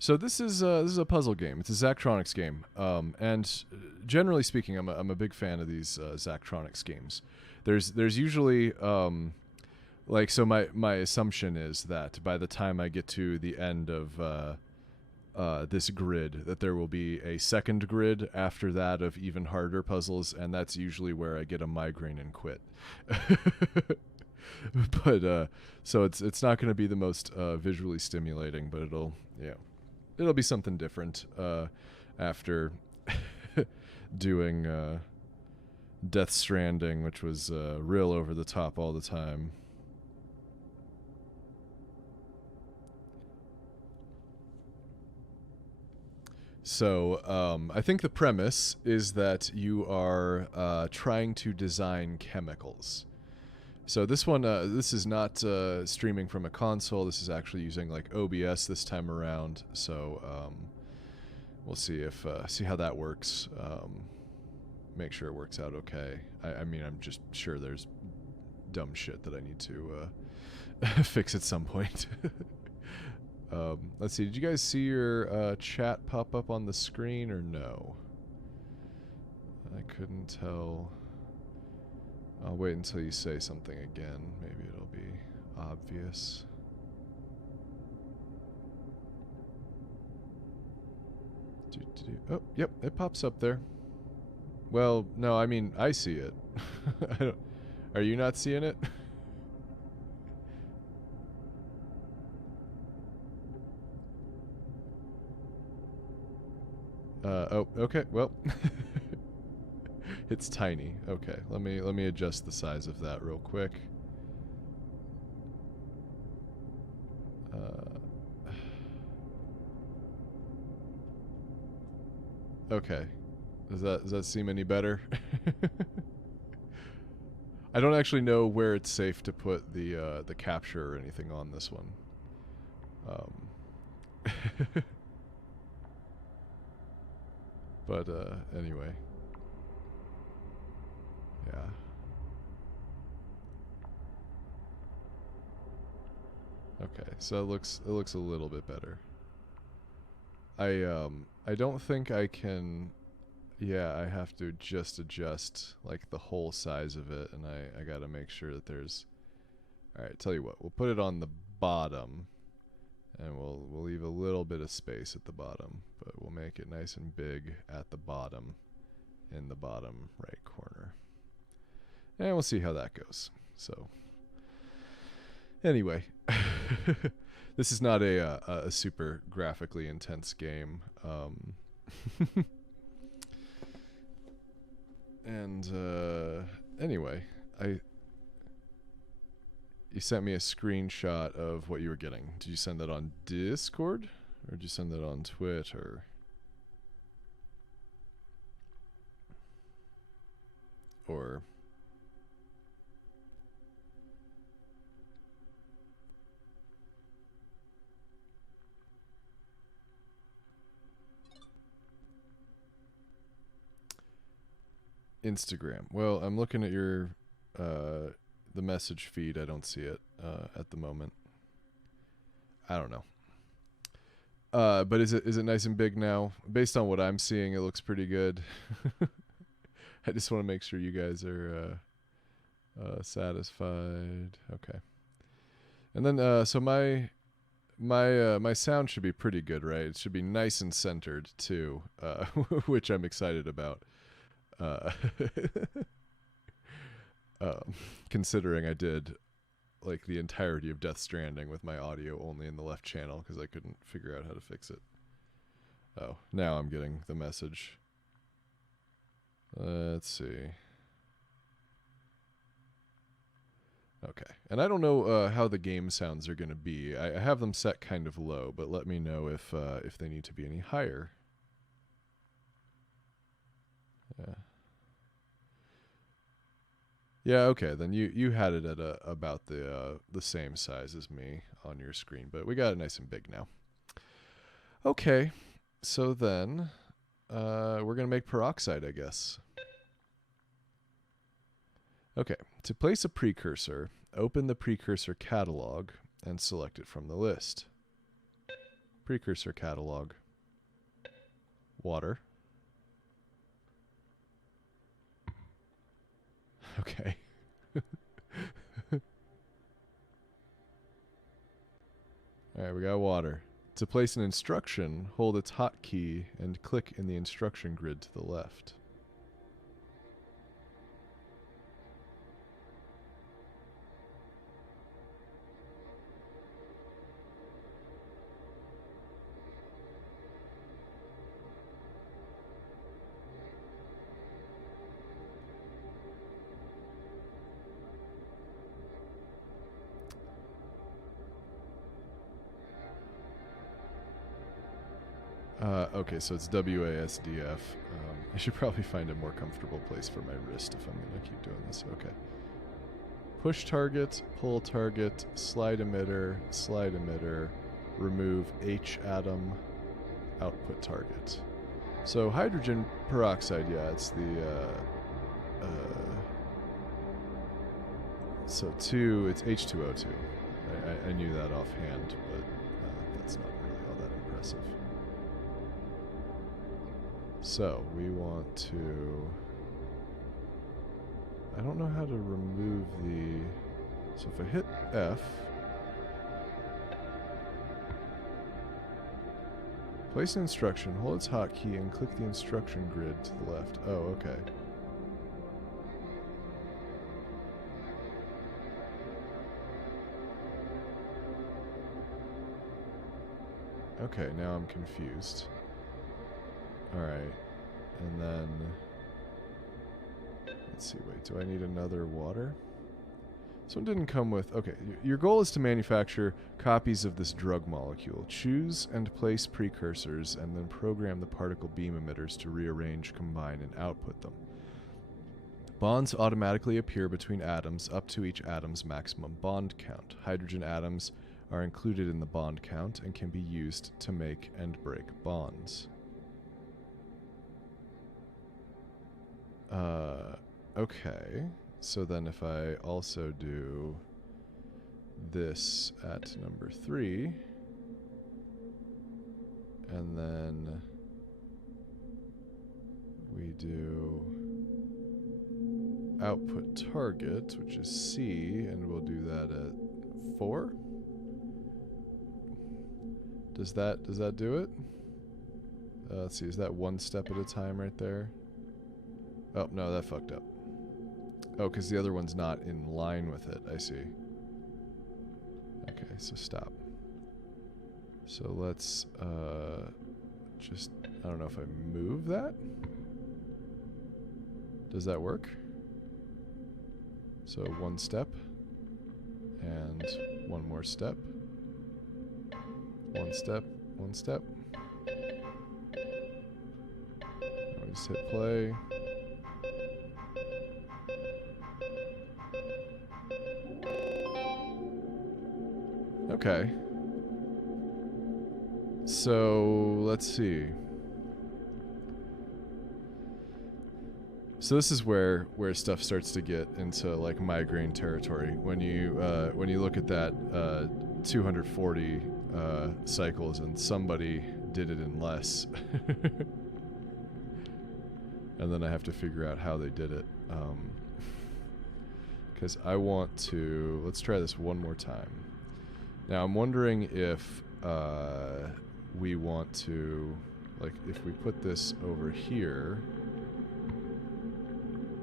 So this is a puzzle game. It's a Zachtronics game, and generally speaking, I'm a big fan of these Zachtronics games. There's usually like so my assumption is that by the time I get to the end of this grid, that there will be a second grid after that of even harder puzzles, and that's usually where I get a migraine and quit. But so it's not going to be the most visually stimulating, but it'll be something different after doing Death Stranding, which was real over the top all the time. So I think the premise is that you are trying to design chemicals. So this is not streaming from a console. This is actually using like OBS this time around. So we'll see how that works. Make sure it works out okay. I mean, I'm just sure there's dumb shit that I need to fix at some point. Let's see. Did you guys see your chat pop up on the screen or no? I couldn't tell. I'll wait until you say something again. Maybe it'll be obvious. Oh, yep, it pops up there. Well, no, I mean, I see it. Are you not seeing it? Oh, okay, well. It's tiny. Okay, let me adjust the size of that real quick. Okay. Does that seem any better? I don't actually know where it's safe to put the capture or anything on this one. But anyway. Yeah. Okay, so it looks a little bit better. I don't think I can. Yeah, I have to just adjust like the whole size of it, and I gotta make sure that there's. All right, tell you what, we'll put it on the bottom, and we'll leave a little bit of space at the bottom, but we'll make it nice and big at the bottom, in the bottom right corner, and we'll see how that goes. So, anyway. This is not a super graphically intense game. And anyway, you sent me a screenshot of what you were getting. Did you send that on Discord? Or did you send that on Twitter? Or... Instagram. Well, I'm looking at your the message feed. I don't see it at the moment. I don't know. But is it nice and big now? Based on what I'm seeing, it looks pretty good. I just want to make sure you guys are satisfied. Okay. And then so my sound should be pretty good, right? It should be nice and centered too, which I'm excited about. Considering I did like the entirety of Death Stranding with my audio only in the left channel because I couldn't figure out how to fix it. Oh, now I'm getting the message. Let's see. Okay, and I don't know how the game sounds are going to be. I have them set kind of low, but let me know if they need to be any higher. Yeah. Yeah, okay, then you had it at about the same size as me on your screen, but we got it nice and big now. Okay, so then we're going to make peroxide, I guess. Okay, to place a precursor, open the precursor catalog and select it from the list. Precursor catalog. Water. Okay. Alright, we got water. To place an instruction, hold its hotkey and click in the instruction grid to the left. Okay, so it's WASDF. I should probably find a more comfortable place for my wrist if I'm going to keep doing this. Okay. Push target, pull target, slide emitter, remove H atom, output target. So hydrogen peroxide, yeah, it's the, so 2, it's H2O2. I knew that offhand, but that's not really all that impressive. So, we want to... I don't know how to remove the... So if I hit F... Place an instruction, hold its hotkey, and click the instruction grid to the left. Oh, okay. Okay, now I'm confused. Alright, and then, let's see, wait, do I need another water? This one didn't come with, okay, your goal is to manufacture copies of this drug molecule. Choose and place precursors, and then program the particle beam emitters to rearrange, combine, and output them. Bonds automatically appear between atoms up to each atom's maximum bond count. Hydrogen atoms are included in the bond count and can be used to make and break bonds. Okay, so then if I also do this at number 3, and then we do output target, which is C, and we'll do that at 4. Does that do it? Let's see, is that one step at a time right there? Oh, no, that fucked up. Oh, because the other one's not in line with it. I see. Okay, so stop. So let's just... I don't know if I move that? Does that work? So one step. And one more step. One step. One step. I'll just hit play. Okay. So, let's see. So this is where stuff starts to get into like migraine territory. When you look at that 240 cycles and somebody did it in less. And then I have to figure out how they did it. Because I want to... Let's try this one more time. Now, I'm wondering if we want to, like, if we put this over here,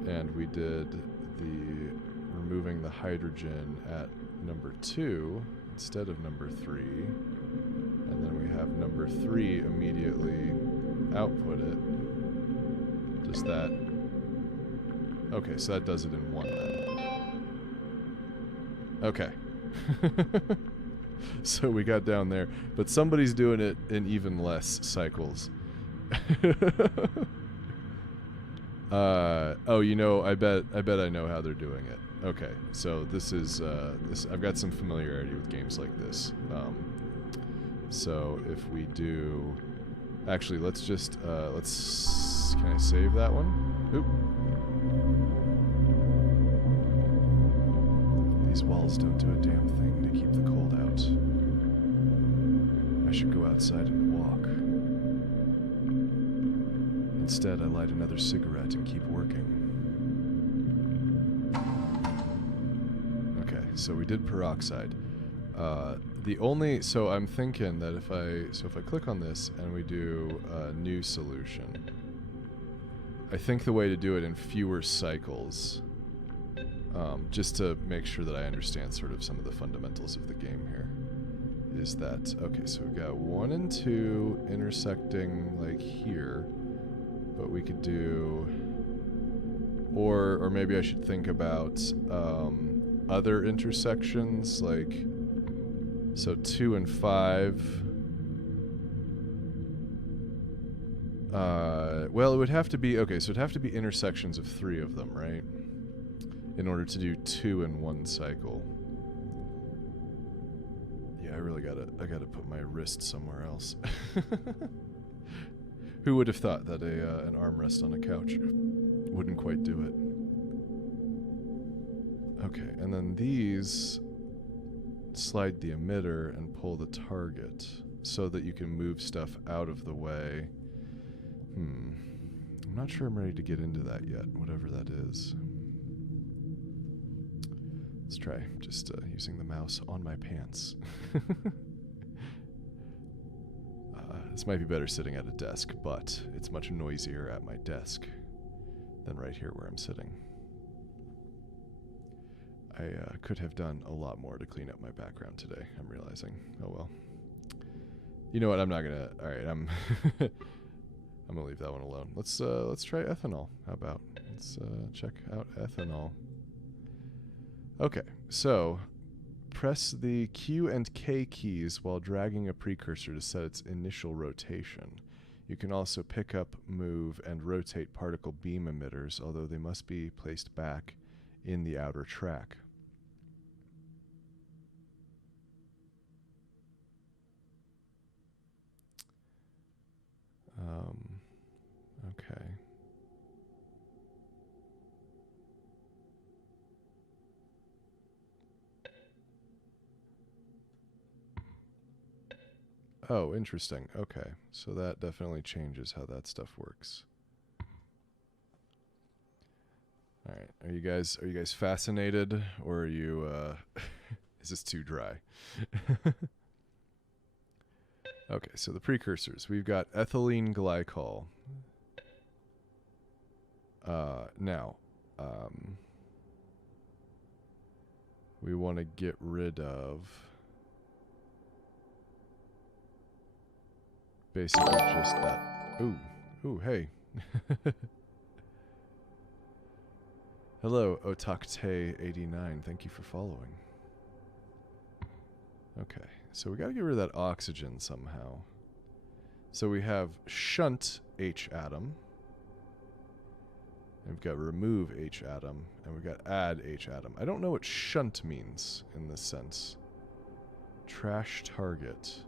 and we did the removing the hydrogen at number 2 instead of number 3, and then we have number 3 immediately output it, does that... Okay, so that does it in 1 then. Okay. So we got down there, but somebody's doing it in even less cycles. Oh, you know, I bet I know how they're doing it. Okay, so this is I've got some familiarity with games like this. So if we do, actually, let's just can I save that one? Oop. These walls don't do a damn thing to keep the cold out. I should go outside and walk. Instead, I light another cigarette and keep working. Okay, so we did peroxide. So I'm thinking that if I click on this and we do a new solution, I think the way to do it in fewer cycles, just to make sure that I understand sort of some of the fundamentals of the game here, is that, okay, so we've got 1 and 2 intersecting like here, but we could do, or maybe I should think about other intersections, like, so 2 and 5. Well, it would have to be, okay, so it'd have to be intersections of 3 of them, right? In order to do 2 in 1 cycle. Yeah, I gotta put my wrist somewhere else. Who would have thought that an armrest on a couch wouldn't quite do it? Okay, and then these slide the emitter and pull the target so that you can move stuff out of the way. I'm not sure I'm ready to get into that yet, whatever that is. Let's try just using the mouse on my pants. This might be better sitting at a desk, but it's much noisier at my desk than right here where I'm sitting. I could have done a lot more to clean up my background today, I'm realizing. Oh well. You know what, I'm not gonna... Alright, I'm gonna leave that one alone. Let's try ethanol. How about? Let's check out ethanol. Okay, so press the Q and K keys while dragging a precursor to set its initial rotation. You can also pick up, move, and rotate particle beam emitters, although they must be placed back in the outer track. Okay. Oh, interesting. Okay, so that definitely changes how that stuff works. All right, are you guys fascinated, or are you? Is this too dry? Okay, so the precursors. We've got ethylene glycol. Now, we want to get rid of basically just that. Ooh, hey. Hello, Otakte89. Thank you for following. Okay, so we got to get rid of that oxygen somehow. So we have shunt H atom. And we've got remove H atom, and we've got add H atom. I don't know what shunt means in this sense. Trash target.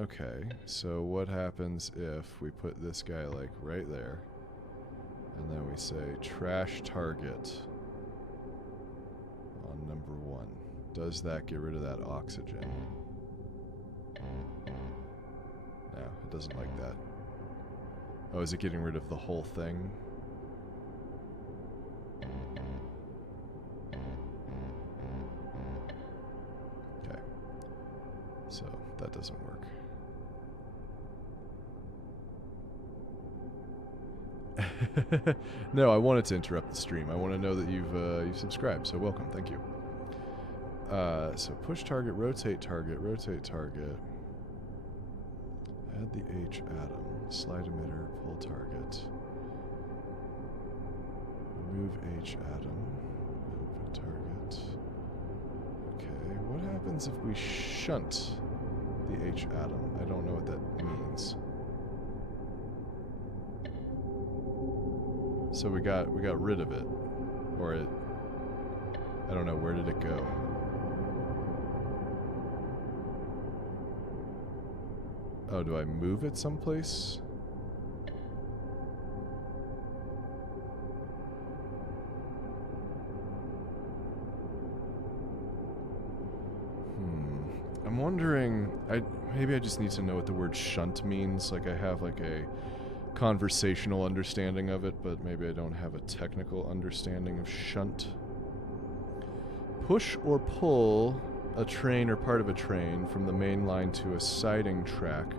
Okay, so what happens if we put this guy like right there, and then we say trash target on number 1? Does that get rid of that oxygen? No, it doesn't like that. Oh, is it getting rid of the whole thing? Okay. So, that doesn't work. No, I wanted to interrupt the stream. I want to know that you've subscribed, so welcome. Thank you. So push target, rotate target, rotate target. Add the H atom. Slide emitter, pull target. Remove H atom. Open target. Okay, what happens if we shunt the H atom? I don't know what that means. So we got rid of it. Or it... I don't know, where did it go? Oh, do I move it someplace? I'm wondering, maybe I just need to know what the word shunt means. Like I have like a conversational understanding of it, but maybe I don't have a technical understanding of shunt. Push or pull a train or part of a train from the main line to a siding track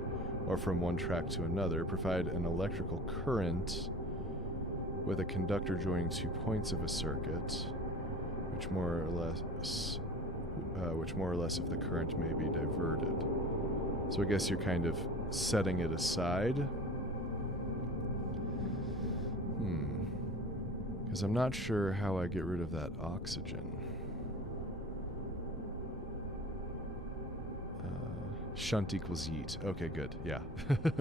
or from one track to another, provide an electrical current with a conductor joining 2 points of a circuit, which more or less if the current may be diverted. So I guess you're kind of setting it aside. Because I'm not sure how I get rid of that oxygen. Shunt equals yeet. Okay, good. Yeah.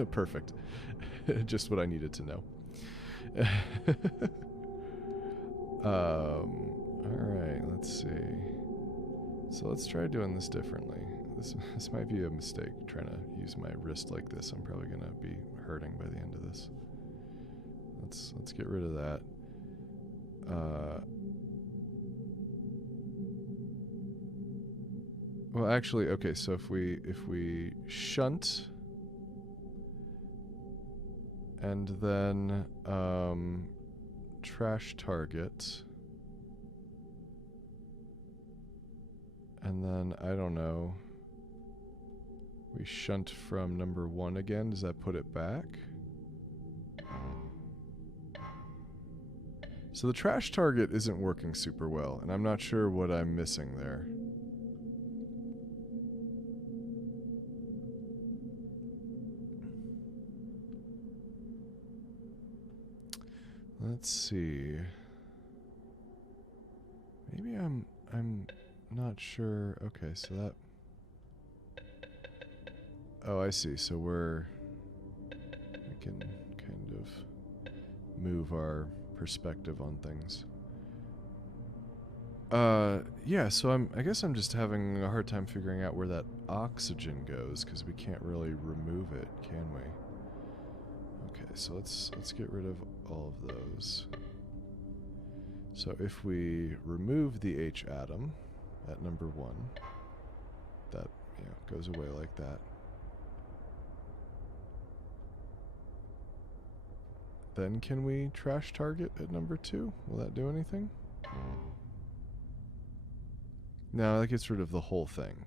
Perfect. Just what I needed to know. Alright, let's see. So let's try doing this differently. This might be a mistake, trying to use my wrist like this. I'm probably going to be hurting by the end of this. Let's get rid of that. Well, actually, okay, so if we shunt and then trash target, and then I don't know, we shunt from number 1 again, does that put it back? So the trash target isn't working super well, and I'm not sure what I'm missing there. Let's see. Maybe I'm not sure. Okay, so that. Oh, I see. So we can kind of move our perspective on things. Yeah, so I guess I'm just having a hard time figuring out where that oxygen goes, because we can't really remove it, can we? Okay, so let's get rid of all of those. So if we remove the H atom at number 1, that goes away like that. Then can we trash target at number 2? Will that do anything? No, that gets rid of the whole thing.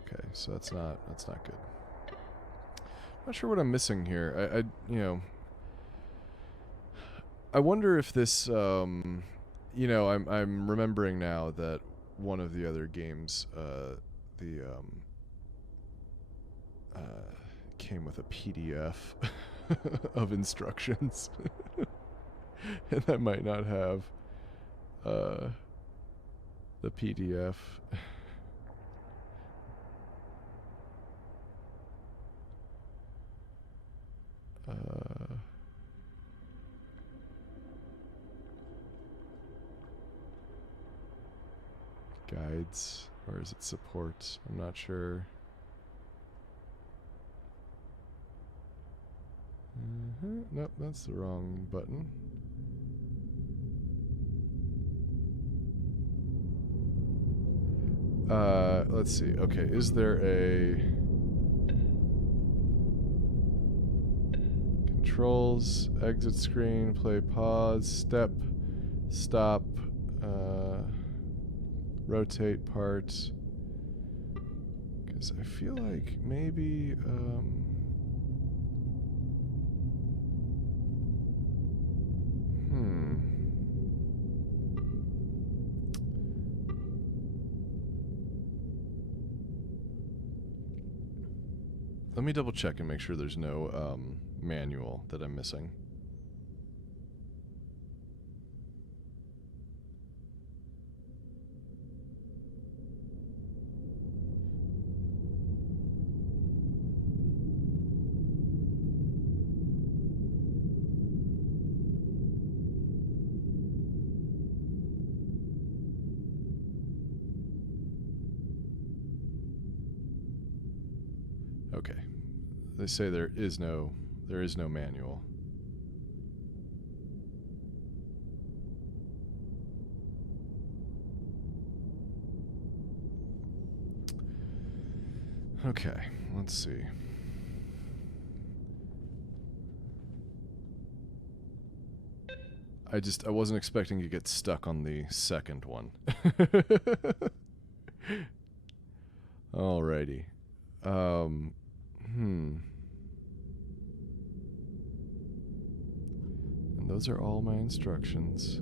Okay, so that's not good. Not sure what I'm missing here. I wonder if this I'm remembering now that one of the other games came with a PDF of instructions. And that might not have the PDF. Guides, or is it support? I'm not sure. Nope, that's the wrong button. Let's see. Okay, is there a controls, exit screen, play, pause, step, stop, rotate parts? Because I feel like maybe let me double check and make sure there's no manual that I'm missing. Okay. They say there is no manual. Okay, let's see. I wasn't expecting to get stuck on the second one. Alrighty. And those are all my instructions.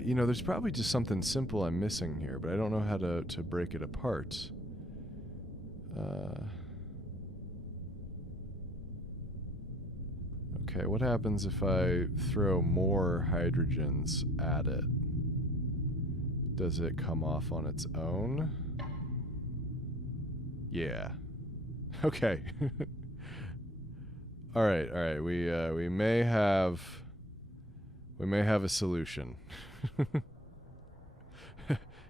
You know, there's probably just something simple I'm missing here, but I don't know how to break it apart. Okay, what happens if I throw more hydrogens at it? Does it come off on its own? Yeah. Okay. All right. We may have a solution.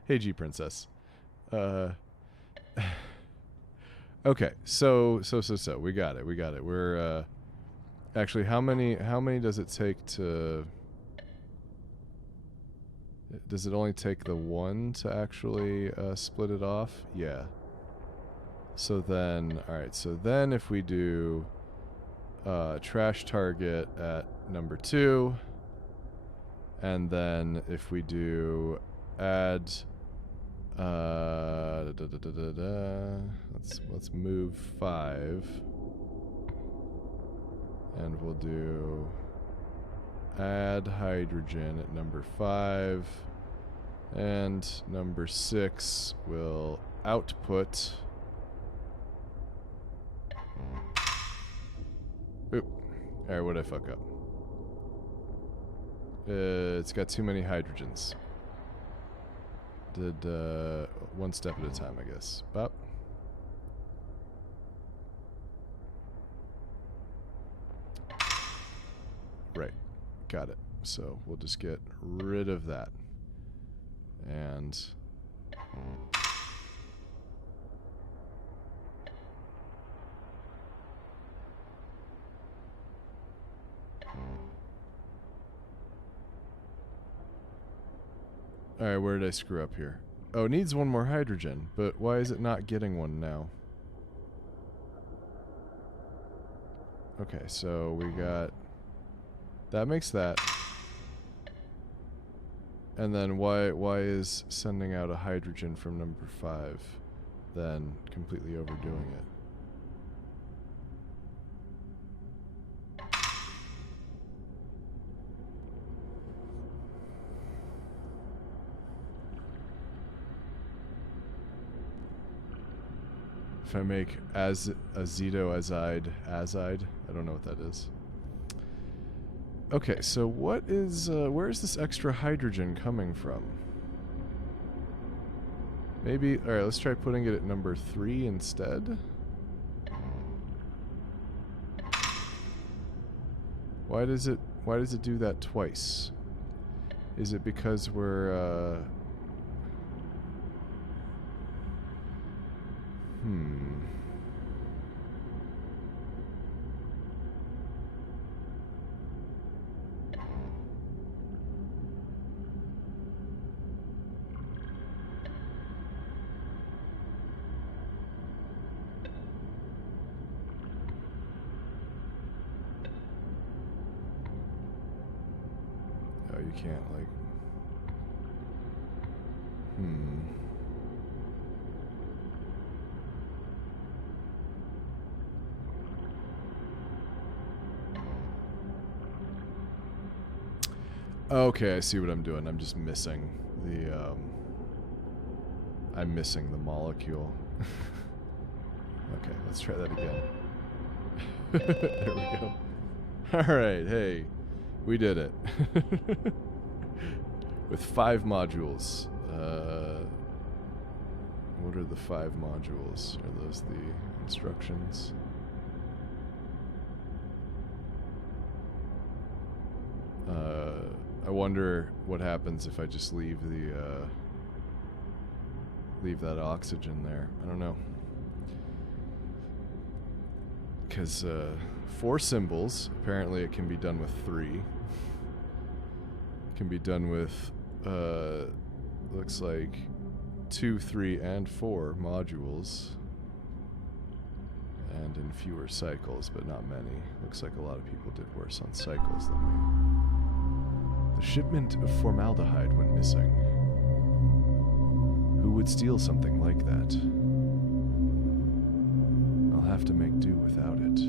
Hey, G Princess. Okay, so we got it. We're actually, how many does it take to? Does it only take the one to actually split it off? Yeah. So then, all right. So then, if we do trash target at number 2, and then if we do add, let's move 5, and we'll do add hydrogen at number 5, and number 6 will output. Oop. Alright, what'd I fuck up? It's got too many hydrogens. Did one step at a time, I guess. Bop. Right. Got it. So we'll just get rid of that. And alright, where did I screw up here? Oh, it needs one more hydrogen, but why is it not getting one now? Okay, so we got... That makes that. And then why is sending out a hydrogen from number 5 then completely overdoing it? If I make azide, I don't know what that is. Okay, so what is, where is this extra hydrogen coming from? Maybe, alright, let's try putting it at number 3 instead. Why does it do that twice? Is it because we're, Oh, you can't, like... Okay, I see what I'm doing. I'm just missing the, I'm missing the molecule. Okay, let's try that again. There we go. Alright, hey. We did it. With 5 modules. What are the 5 modules? Are those the instructions? I wonder what happens if I just leave the leave that oxygen there. I don't know. because 4 symbols. Apparently it can be done with 3. It can be done with, looks like 2, 3, and 4 modules. And in fewer cycles, but not many. Looks like a lot of people did worse on cycles than me. The shipment of formaldehyde went missing. Who would steal something like that? I'll have to make do without it.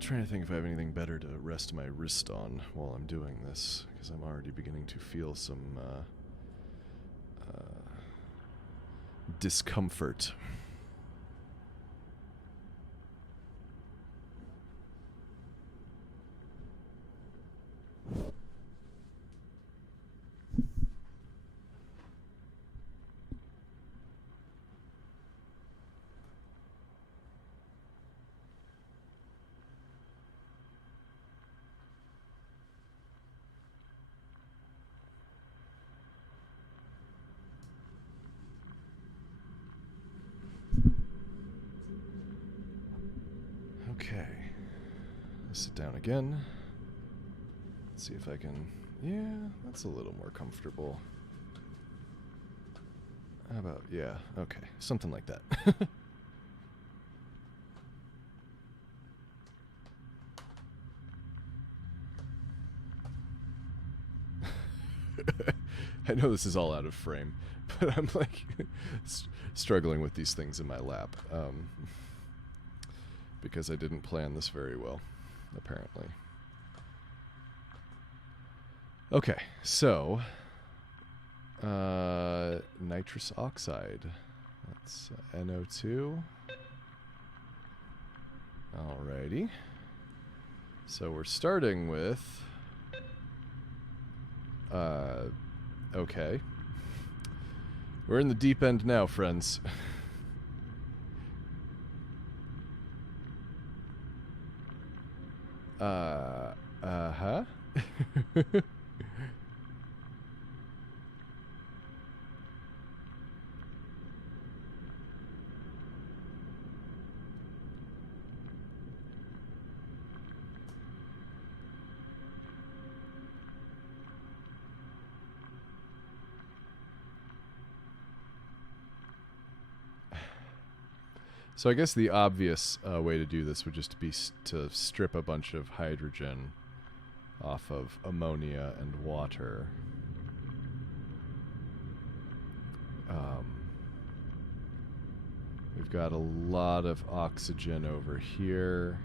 Trying to think if I have anything better to rest my wrist on while I'm doing this, because I'm already beginning to feel some discomfort. Okay, let's sit down again. Let's see if I can, yeah, that's a little more comfortable. How about, yeah, okay, something like that. I know this is all out of frame, but I'm like struggling with these things in my lap. Because I didn't plan this very well, apparently. Okay, so nitrous oxide. That's NO2. Alrighty. So we're starting with okay. We're in the deep end now, friends. Uh-huh. So I guess the obvious way to do this would just be to strip a bunch of hydrogen off of ammonia and water. We've got a lot of oxygen over here.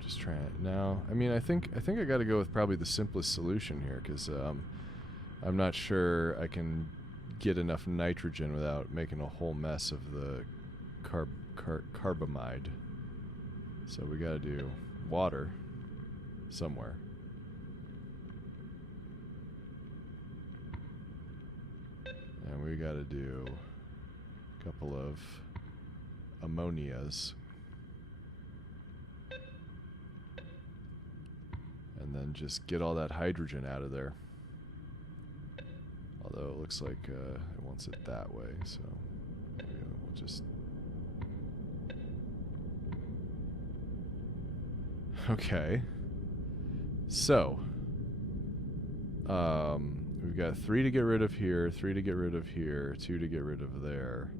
Just trying it now. I mean, I think I got to go with probably the simplest solution here, because I'm not sure I can get enough nitrogen without making a whole mess of the carbamide. So we got to do water somewhere. And we got to do a couple of ammonias. And then just get all that hydrogen out of there. Although it looks like it wants it that way, so maybe we'll just... Okay. So, we've got 3 to get rid of here, 3 to get rid of here, 2 to get rid of there.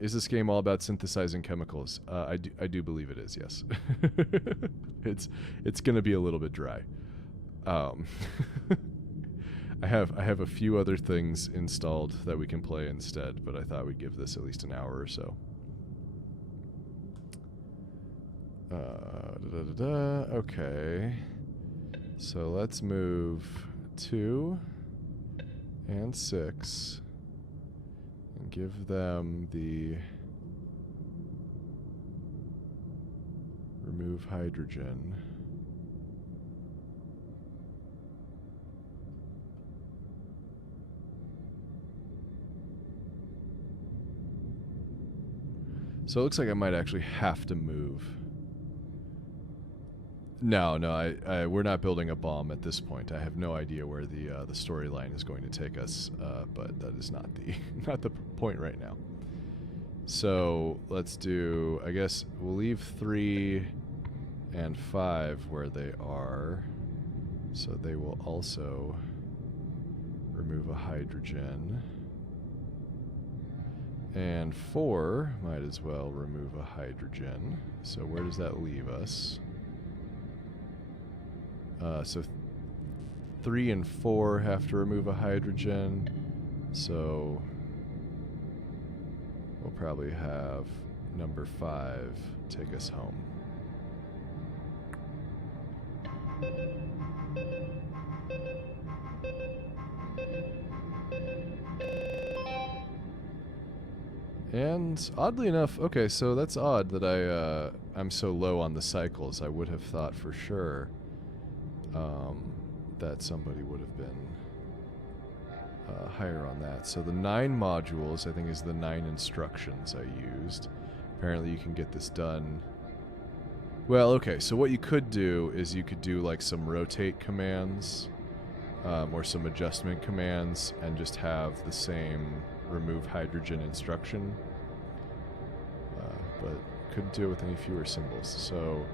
Is this game all about synthesizing chemicals? I do believe it is, yes. It's going to be a little bit dry. I have a few other things installed that we can play instead, but I thought we'd give this at least an hour or so. Okay. So let's move 2 and 6 and give them the remove hydrogen. So it looks like I might actually have to move. No, we're not building a bomb at this point. I have no idea where the storyline is going to take us, but that is not the not the point right now. So let's do. I guess we'll leave 3 and 5 where they are, so they will also remove a hydrogen. And 4 might as well remove a hydrogen. So where does that leave us? So 3 and 4 have to remove a hydrogen. So we'll probably have number 5 take us home. And oddly enough, okay, so that's odd that I'm so low on the cycles. I would have thought for sure that somebody would have been higher on that. So the 9 modules, I think, is the 9 instructions I used. Apparently you can get this done. Well, okay, so what you could do is you could do like some rotate commands or some adjustment commands and just have the same remove hydrogen instruction, but couldn't do it with any fewer symbols. So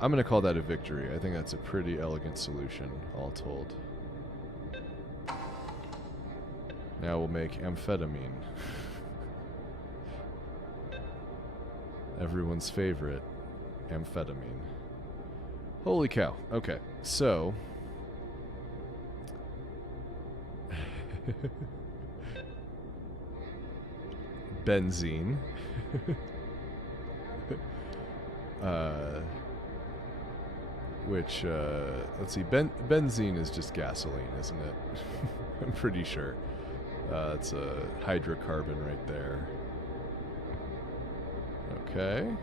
I'm going to call that a victory. I think that's a pretty elegant solution, all told. Now we'll make amphetamine. Everyone's favorite, amphetamine. Holy cow. Okay, so... benzene. Which, let's see, benzene is just gasoline, isn't it? I'm pretty sure. It's a hydrocarbon right there. Okay.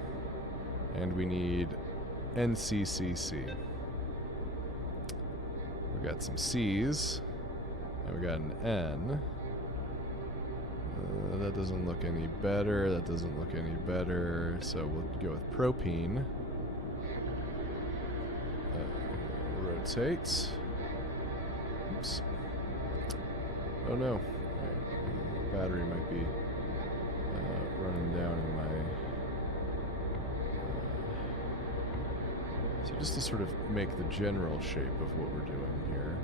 And we need NCCC. We got some C's. And we got an N. That doesn't look any better. That doesn't look any better. So we'll go with propene. Rotate. Oops. Oh no. Battery might be running down in my... so just to sort of make the general shape of what we're doing here.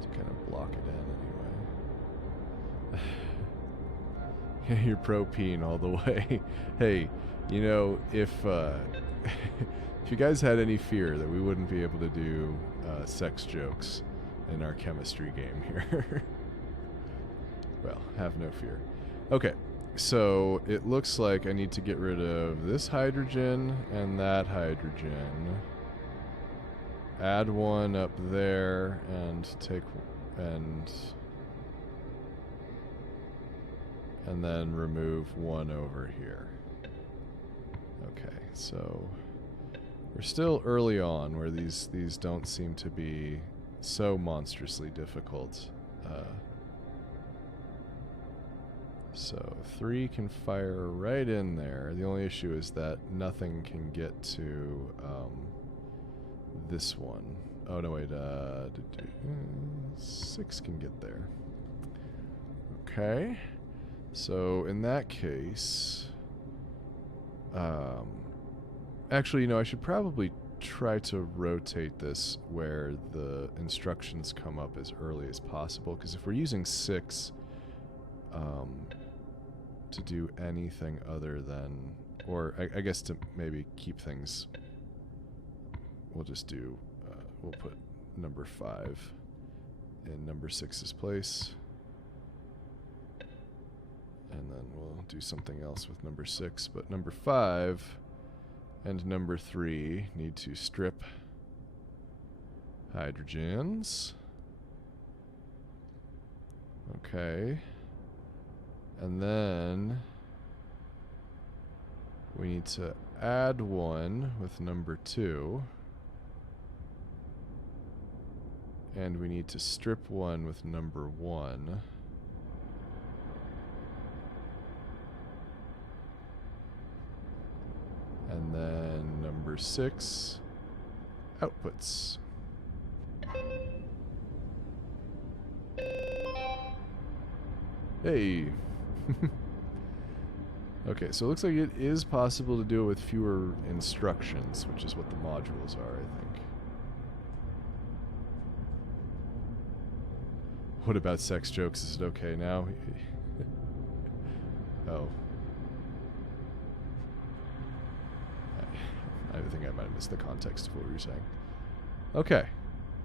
To kind of block it in anyway. Your propene all the way. Hey, you know, if if you guys had any fear that we wouldn't be able to do sex jokes in our chemistry game here, well, have no fear. Okay, so it looks like I need to get rid of this hydrogen and that hydrogen. Add one up there and take and then remove one over here. Okay, so we're still early on where these don't seem to be so monstrously difficult. So 3 can fire right in there. The only issue is that nothing can get to this one. Oh no, wait. 6 can get there. Okay. So in that case, actually, you know, I should probably try to rotate this where the instructions come up as early as possible, because if we're using 6 to do anything other than, or I guess to maybe keep things, we'll just do, we'll put number 5 in number 6's place. And then we'll do something else with number 6. But number 5 and number 3 need to strip hydrogens. Okay. And then we need to add one with number 2. And we need to strip one with number 1. And then number 6 outputs. Hey. Okay, so it looks like it is possible to do it with fewer instructions, which is what the modules are, I think. What about sex jokes? Is it okay now? Oh. I think I might have missed the context of what we were saying. Okay.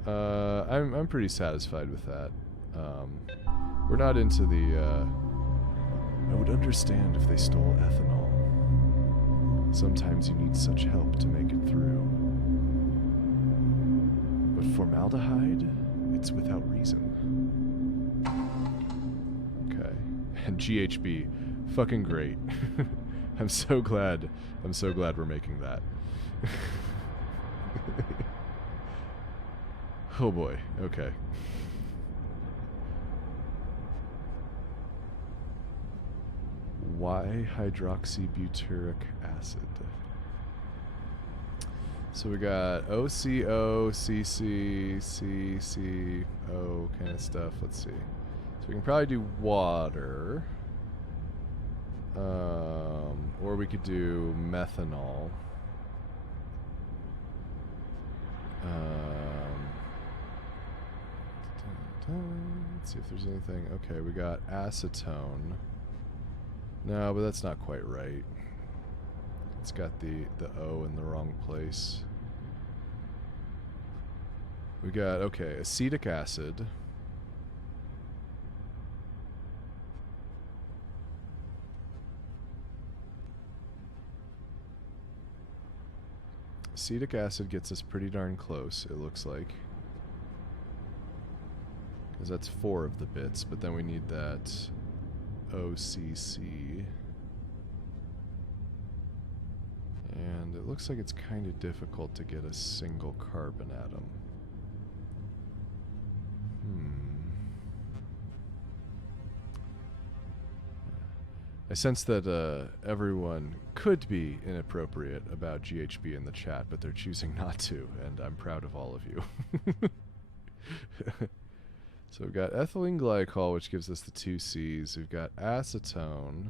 I'm pretty satisfied with that. We're not into the, I would understand if they stole ethanol. Sometimes you need such help to make it through. But formaldehyde, it's without reason. Okay. And GHB, fucking great. I'm so glad we're making that. Oh boy, okay. Why hydroxybutyric acid? So we got OCO, CC, CCO kind of stuff. Let's see. So we can probably do water. Or we could do methanol. Let's see if there's anything. Okay, we got acetone. No, but that's not quite right. It's got the O in the wrong place. We got, okay, acetic acid. Acetic acid gets us pretty darn close, it looks like. Because that's 4 of the bits, but then we need that OCC. And it looks like it's kind of difficult to get a single carbon atom. I sense that everyone could be inappropriate about GHB in the chat, but they're choosing not to, and I'm proud of all of you. So we've got ethylene glycol, which gives us the 2 C's. We've got acetone.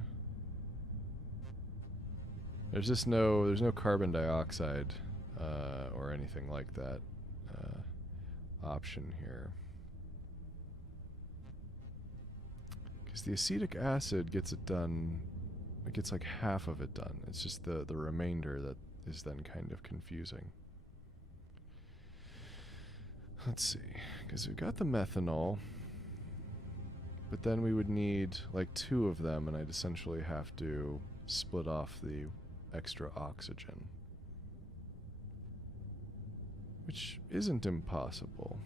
There's no carbon dioxide or anything like that option here. Because the acetic acid gets it done, it gets like half of it done. It's just the remainder that is then kind of confusing. Let's see, because we've got the methanol, but then we would need like 2 of them, and I'd essentially have to split off the extra oxygen, which isn't impossible.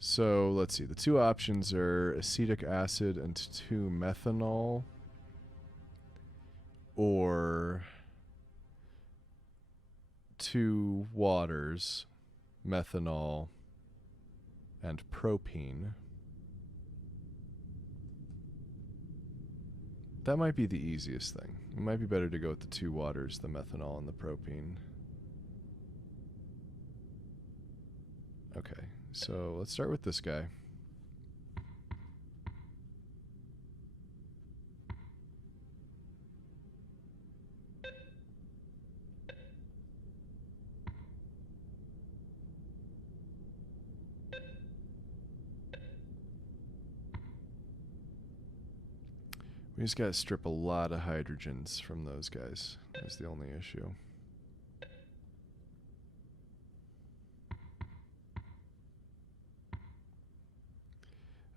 So let's see, the 2 options are acetic acid and 2 methanol, or 2 waters, methanol, and propene. That might be the easiest thing. It might be better to go with the 2 waters, the methanol and the propene. Okay, so let's start with this guy. We just gotta strip a lot of hydrogens from those guys. That's the only issue.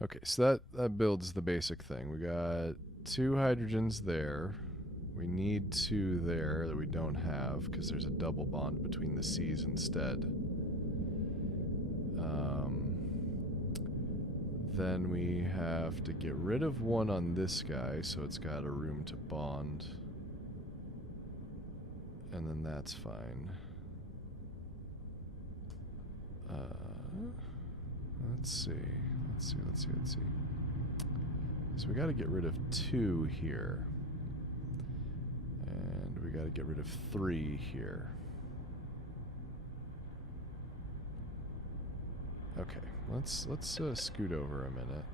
Okay, so that builds the basic thing. We got 2 hydrogens there. We need 2 there that we don't have because there's a double bond between the C's instead. Then we have to get rid of 1 on this guy, so it's got a room to bond. And then that's fine. Let's see. So we got to get rid of 2 here. And we got to get rid of 3 here. Okay, let's scoot over a minute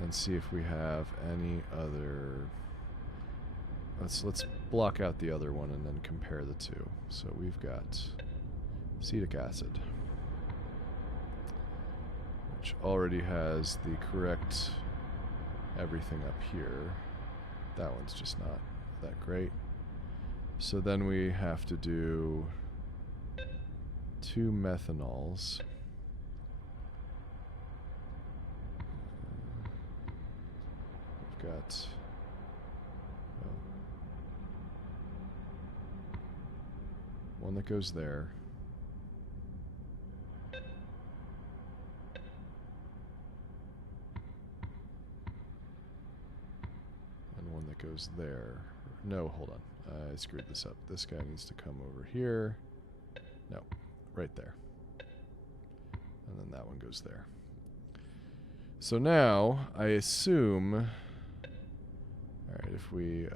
and see if we have any other. Let's block out the other one and then compare the 2. So we've got acetic acid, which already has the correct everything up here. That one's just not that great. So then we have to do 2 methanols. We've got one that goes there. And one that goes there. No, hold on. I screwed this up. This guy needs to come over here. No, right there. And then that one goes there. So now, I assume... Alright, if we...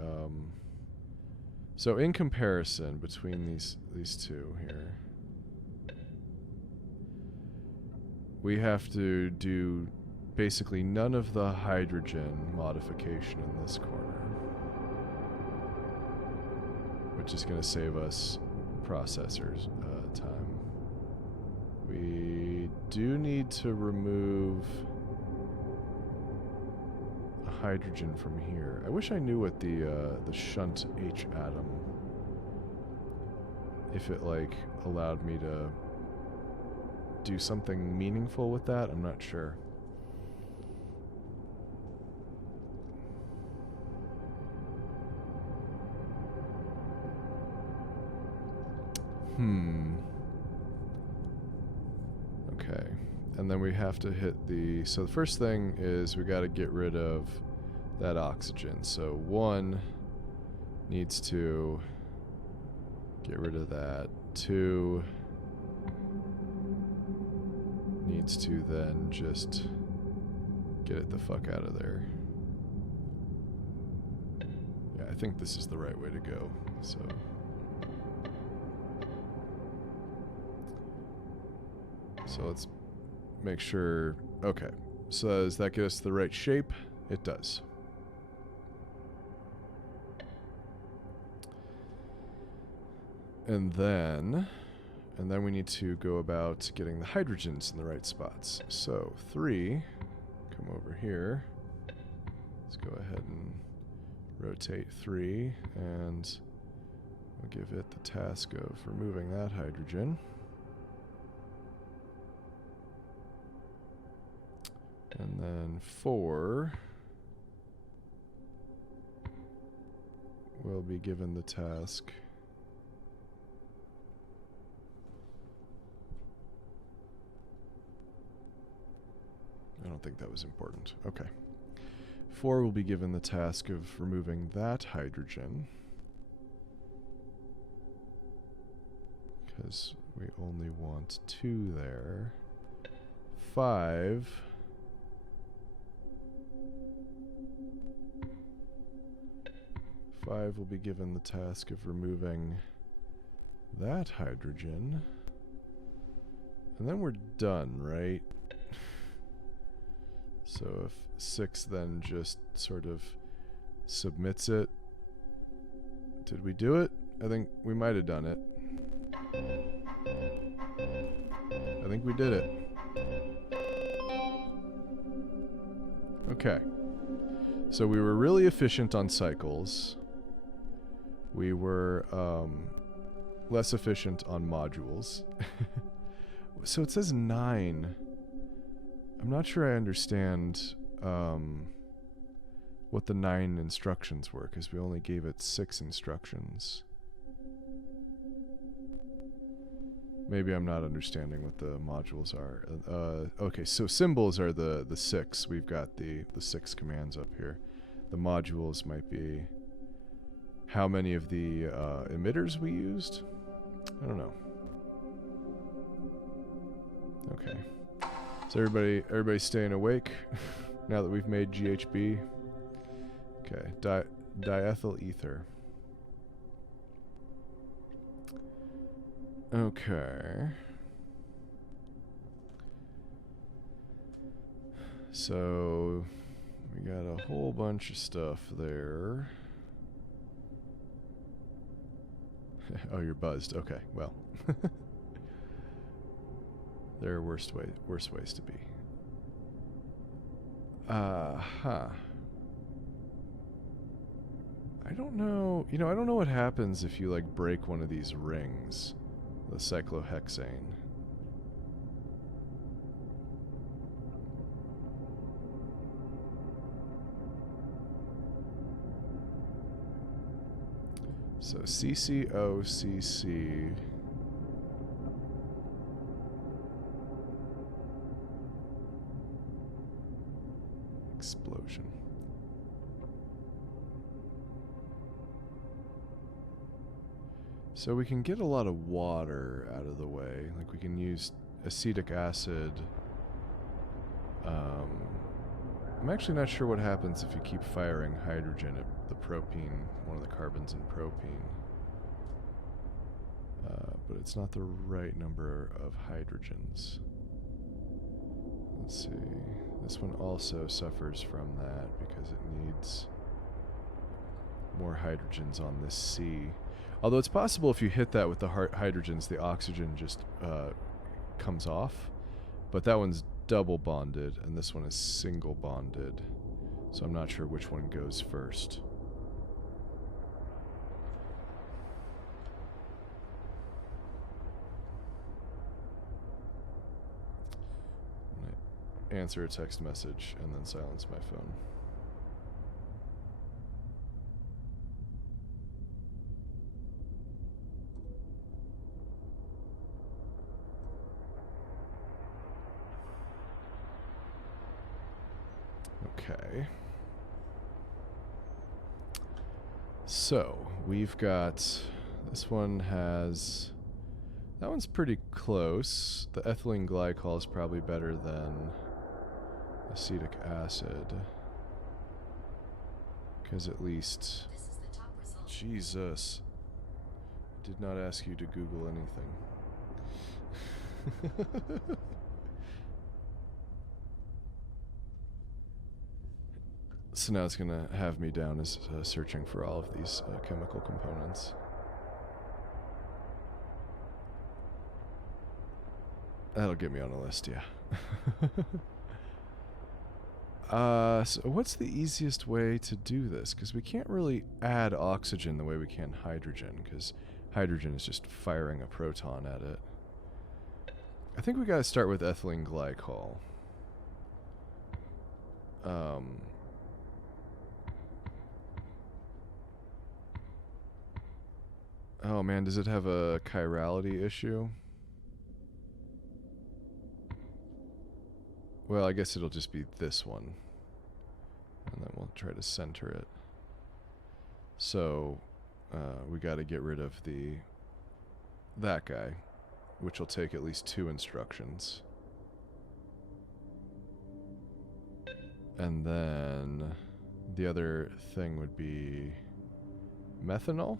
so in comparison between these 2 here, we have to do basically none of the hydrogen modification in this corner, which is going to save us processors time. We do need to remove a hydrogen from here. I wish I knew what the shunt H atom, if it like allowed me to do something meaningful with that. I'm not sure. Okay. And then we have to hit the... So the first thing is we got to get rid of that oxygen. So 1 needs to get rid of that. 2 needs to then just get it the fuck out of there. Yeah, I think this is the right way to go. So... So let's make sure... Okay. So does that get us the right shape? It does. And then we need to go about getting the hydrogens in the right spots. So 3, come over here. Let's go ahead and rotate 3, and we'll give it the task of removing that hydrogen. And then 4 will be given the task I don't think that was important. Okay. 4 will be given the task of removing that hydrogen, because we only want 2 there. 5 will be given the task of removing that hydrogen. And then we're done, right? So if 6 then just sort of submits it. Did we do it? I think we might have done it. I think we did it. Okay. So we were really efficient on cycles. We were less efficient on modules. So it says 9. I'm not sure I understand what the 9 instructions were, because we only gave it 6 instructions. Maybe I'm not understanding what the modules are. Okay, so symbols are the 6. We've got the 6 commands up here. The modules might be how many of the emitters we used? I don't know. Okay. So everybody staying awake? now that we've made GHB. Okay, diethyl ether. Okay. So we got a whole bunch of stuff there. Oh, you're buzzed. Okay, well. There are worse ways to be. Huh. I don't know. You know, I don't know what happens if you, like, break one of these rings. The cyclohexane. So CCOCC. Explosion. So we can get a lot of water out of the way. Like we can use acetic acid. I'm actually not sure what happens if you keep firing hydrogen at the propene, one of the carbons in propene. But it's not the right number of hydrogens. Let's see. This one also suffers from that because it needs more hydrogens on this C. Although it's possible if you hit that with the hydrogens, the oxygen just comes off. But that one's double bonded, and this one is single bonded. So I'm not sure which one goes first. I'm gonna answer a text message and then silence my phone. Okay. So, we've got... This one has... That one's pretty close. The ethylene glycol is probably better than acetic acid. Because at least... This is the top result. Jesus. Did not ask you to Google anything. So now it's going to have me down as searching for all of these chemical components. That'll get me on a list, yeah. So what's the easiest way to do this? Because we can't really add oxygen the way we can hydrogen, because hydrogen is just firing a proton at it. I think we got to start with ethylene glycol. Oh man, does it have a chirality issue? Well, I guess it'll just be this one. And then we'll try to center it. So, we gotta get rid of that guy, which will take at least 2 instructions. And then the other thing would be methanol.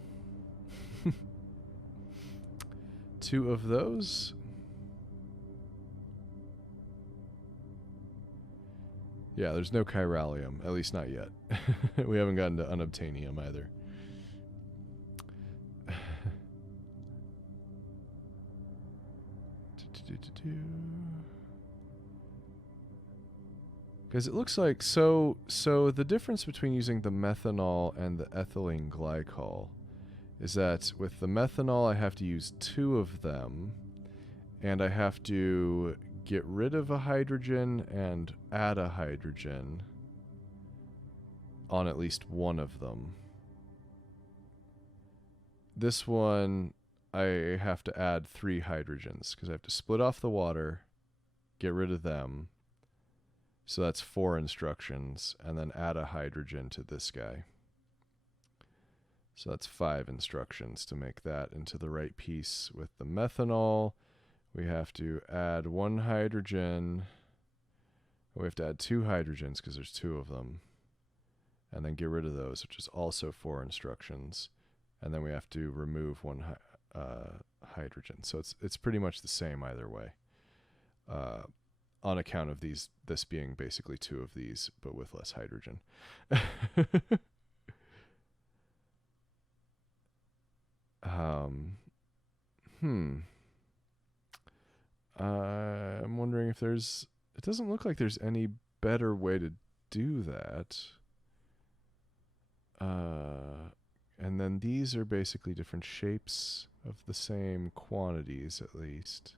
2 of those. Yeah, there's no chiralium, at least not yet. We haven't gotten to unobtainium either. Because it looks like, so the difference between using the methanol and the ethylene glycol is that with the methanol I have to use 2 of them, and I have to get rid of a hydrogen and add a hydrogen on at least one of them. This one, I have to add 3 hydrogens, because I have to split off the water, get rid of them, so that's 4 instructions, and then add a hydrogen to this guy. So that's 5 instructions to make that into the right piece. With the methanol, we have to add 1 hydrogen, We have to add 2 hydrogens because there's 2 of them. And then get rid of those, which is also 4 instructions. And then we have to remove 1 hydrogen. So it's pretty much the same either way. On account of this being basically 2 of these, but with less hydrogen. I'm wondering if there's... It doesn't look like there's any better way to do that. And then these are basically different shapes of the same quantities, at least.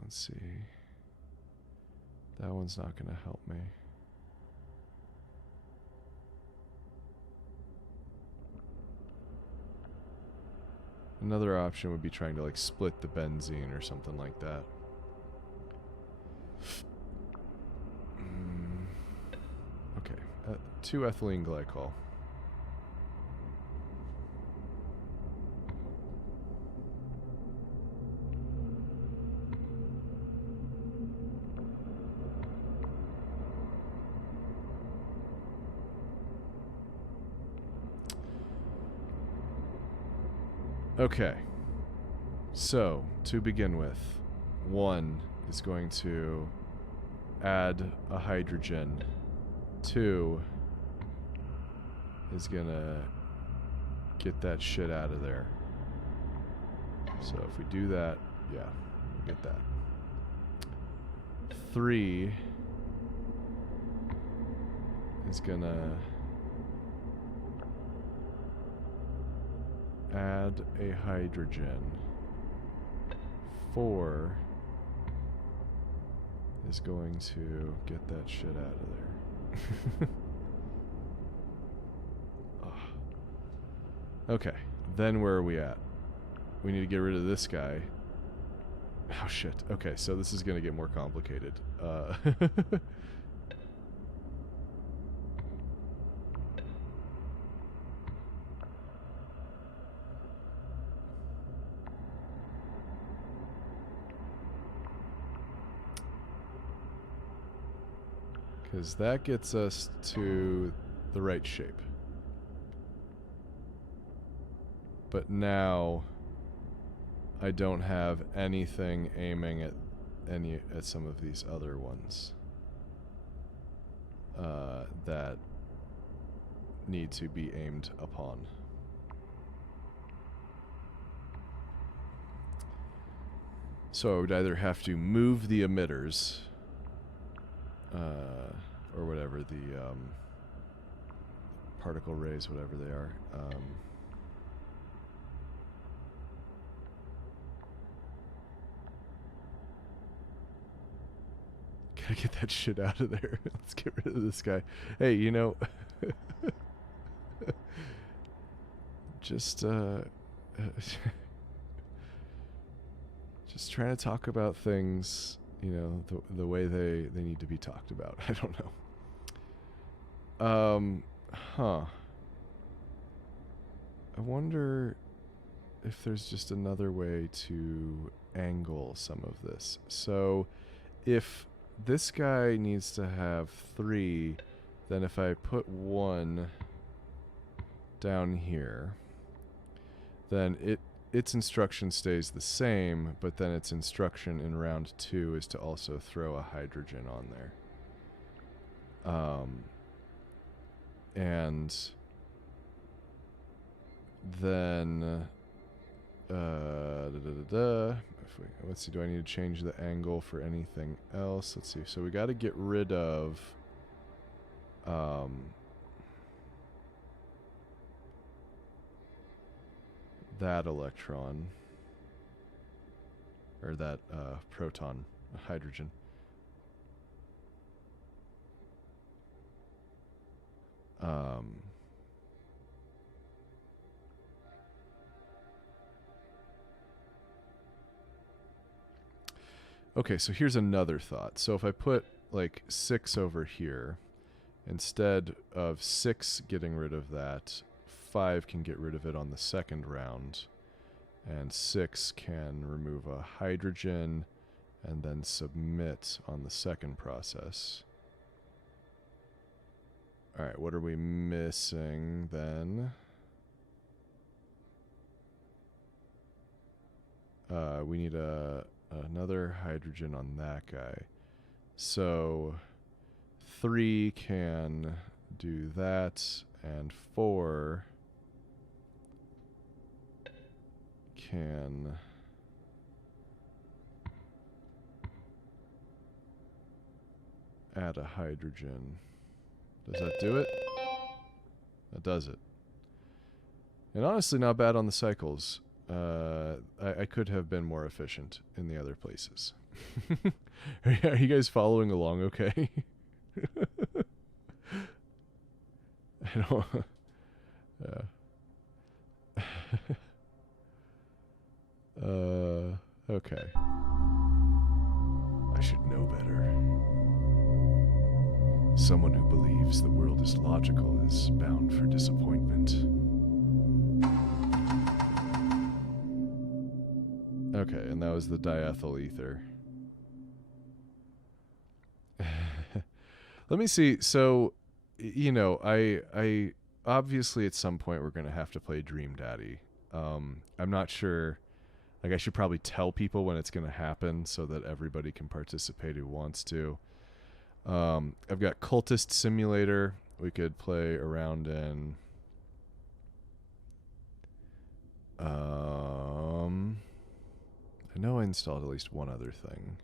Let's see. That one's not going to help me. Another option would be trying to like split the benzene or something like that. Okay, 2 ethylene glycol. Okay, so to begin with, 1 is going to add a hydrogen, 2 is gonna get that shit out of there. So if we do that, yeah, we'll get that. 3 is gonna add a hydrogen. 4 is going to get that shit out of there. Okay, then where are we at? We need to get rid of this guy. Oh shit. Okay, so this is gonna get more complicated. Because that gets us to the right shape. But now I don't have anything aiming at some of these other ones that need to be aimed upon. So I would either have to move the emitters or whatever, the particle rays, whatever they are. Gotta get that shit out of there. Let's get rid of this guy. Hey, you know, just just trying to talk about things, you know, the way they need to be talked about. I don't know. I wonder if there's just another way to angle some of this. So if this guy needs to have 3, then if I put 1 down here, then its instruction stays the same, but then its instruction in round 2 is to also throw a hydrogen on there. And then let's see, do I need to change the angle for anything else? Let's see. So we got to get rid of that electron, or that proton, hydrogen. Okay, so here's another thought. So if I put like 6 over here, instead of 6 getting rid of that, 5 can get rid of it on the second round, and 6 can remove a hydrogen and then submit on the second process. All right, what are we missing then? We need another hydrogen on that guy. So 3 can do that, and 4 can add a hydrogen. Does that do it? That does it. And honestly, not bad on the cycles. I could have been more efficient in the other places. Are you guys following along okay? I don't... okay. I should know better. Someone who believes the world is logical is bound for disappointment. Okay, and that was the diethyl ether. Let me see. So, you know, I obviously at some point we're going to have to play Dream Daddy. I'm not sure. Like, I should probably tell people when it's going to happen so that everybody can participate who wants to. I've got Cultist Simulator. We could play around in. I know I installed at least one other thing.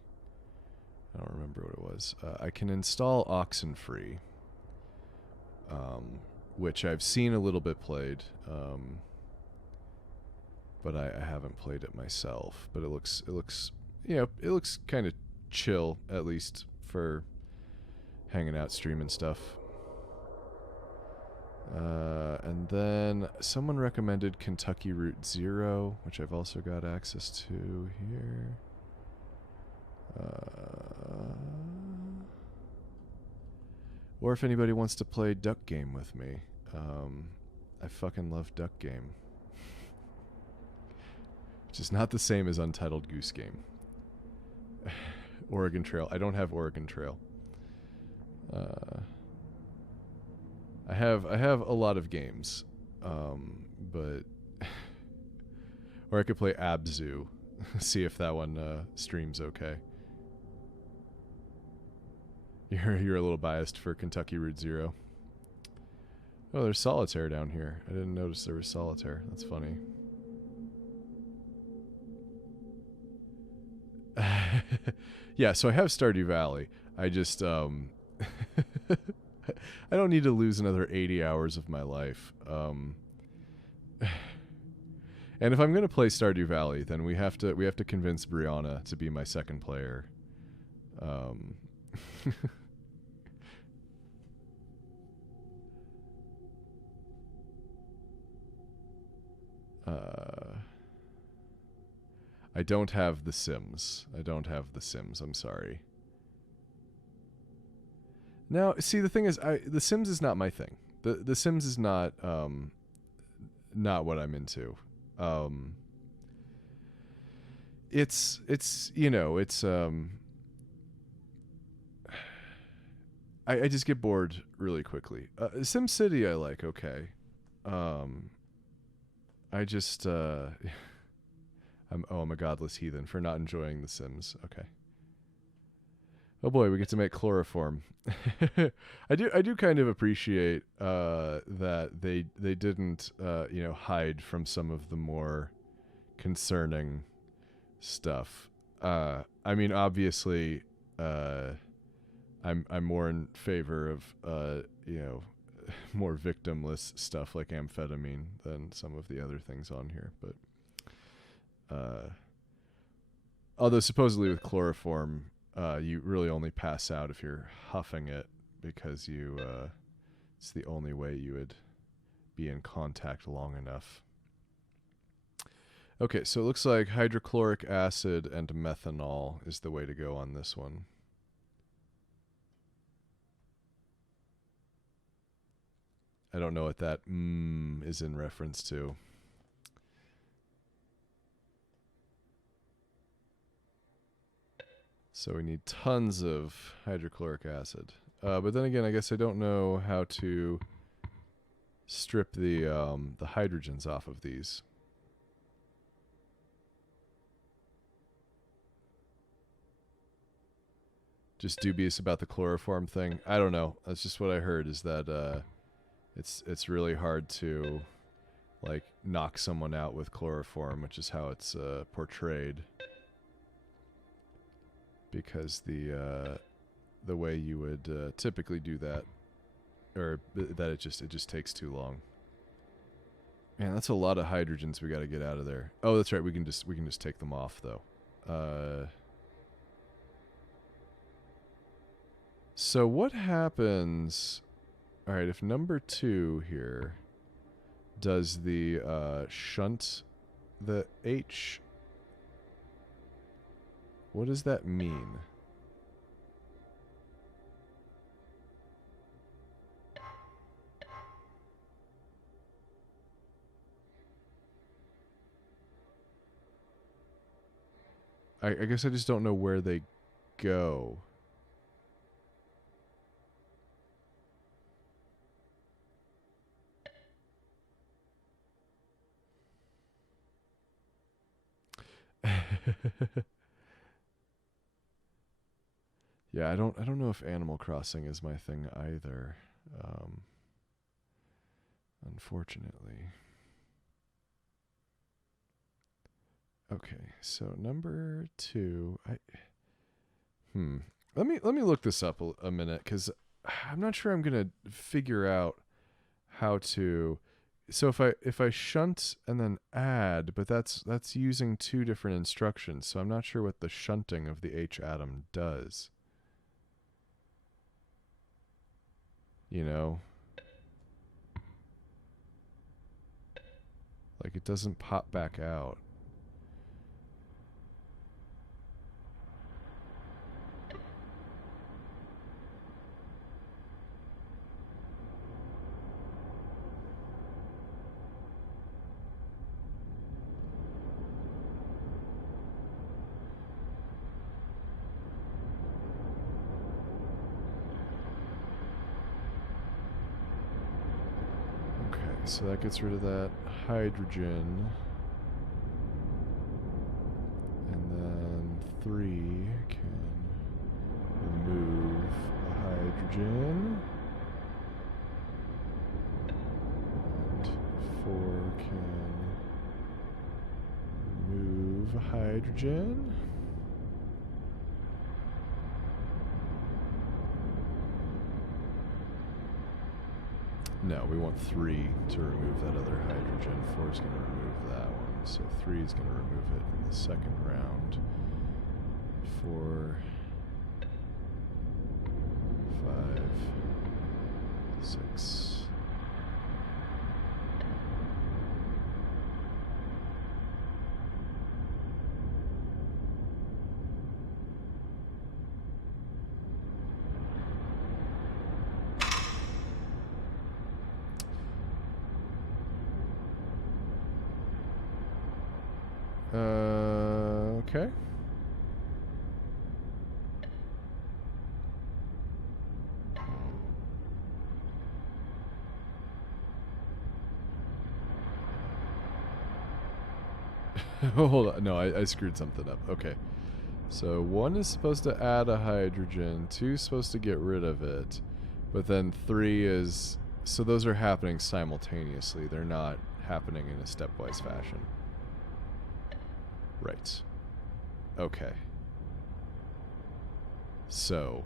I don't remember what it was. I can install Oxenfree, which I've seen a little bit played, but I haven't played it myself. But it looks, you know, it looks kind of chill, at least for hanging out, streaming stuff. And then someone recommended Kentucky Route Zero, which I've also got access to here. Or if anybody wants to play Duck Game with me. I fucking love Duck Game. Which is not the same as Untitled Goose Game. Oregon Trail. I don't have Oregon Trail. I have a lot of games, but or I could play Abzu, see if that one streams okay. You're a little biased for Kentucky Route Zero. Oh, there's solitaire down here. I didn't notice there was solitaire. That's funny. Yeah, so I have Stardew Valley. I just I don't need to lose another 80 hours of my life. And if I'm gonna play Stardew Valley, then we have to convince Brianna to be my second player. I don't have The Sims. I'm sorry. Now, see, the thing is, The Sims is not my thing. The Sims is not what I'm into. It's you know, it's I just get bored really quickly. SimCity I like, okay. I just I'm a godless heathen for not enjoying The Sims. Okay. Oh boy, we get to make chloroform. I do kind of appreciate that they didn't you know, hide from some of the more concerning stuff. I mean, obviously, I'm more in favor of you know, more victimless stuff like amphetamine than some of the other things on here, but although supposedly with chloroform, you really only pass out if you're huffing it because you it's the only way you would be in contact long enough. Okay, so it looks like hydrochloric acid and methanol is the way to go on this one. I don't know what that is in reference to. So we need tons of hydrochloric acid. But then again, I guess I don't know how to strip the hydrogens off of these. Just dubious about the chloroform thing. I don't know. That's just what I heard, is that it's really hard to like knock someone out with chloroform, which is how it's portrayed. Because the way you would typically do that, or that it just takes too long. Man, that's a lot of hydrogens we got to get out of there. Oh, that's right. We can just take them off though. So what happens? All right, if number 2 here does the shunt the H, what does that mean? I guess I just don't know where they go. Yeah, I don't know if Animal Crossing is my thing either. Unfortunately. Okay, so number 2, Let me look this up a minute, because I'm not sure I'm gonna figure out how to. So if I shunt and then add, but that's using 2 different instructions. So I'm not sure what the shunting of the H atom does. You know, like it doesn't pop back out. So that gets rid of that hydrogen. And then 3 can remove a hydrogen. And 4 can remove a hydrogen. No, we want 3 to remove that other hydrogen. 4 is going to remove that one. So 3 is going to remove it in the second round. 4, 5, 6. Okay. Hold on. No, I screwed something up. Okay. So 1 is supposed to add a hydrogen, 2 is supposed to get rid of it, but then 3 is... So those are happening simultaneously. They're not happening in a stepwise fashion. Right. Okay. So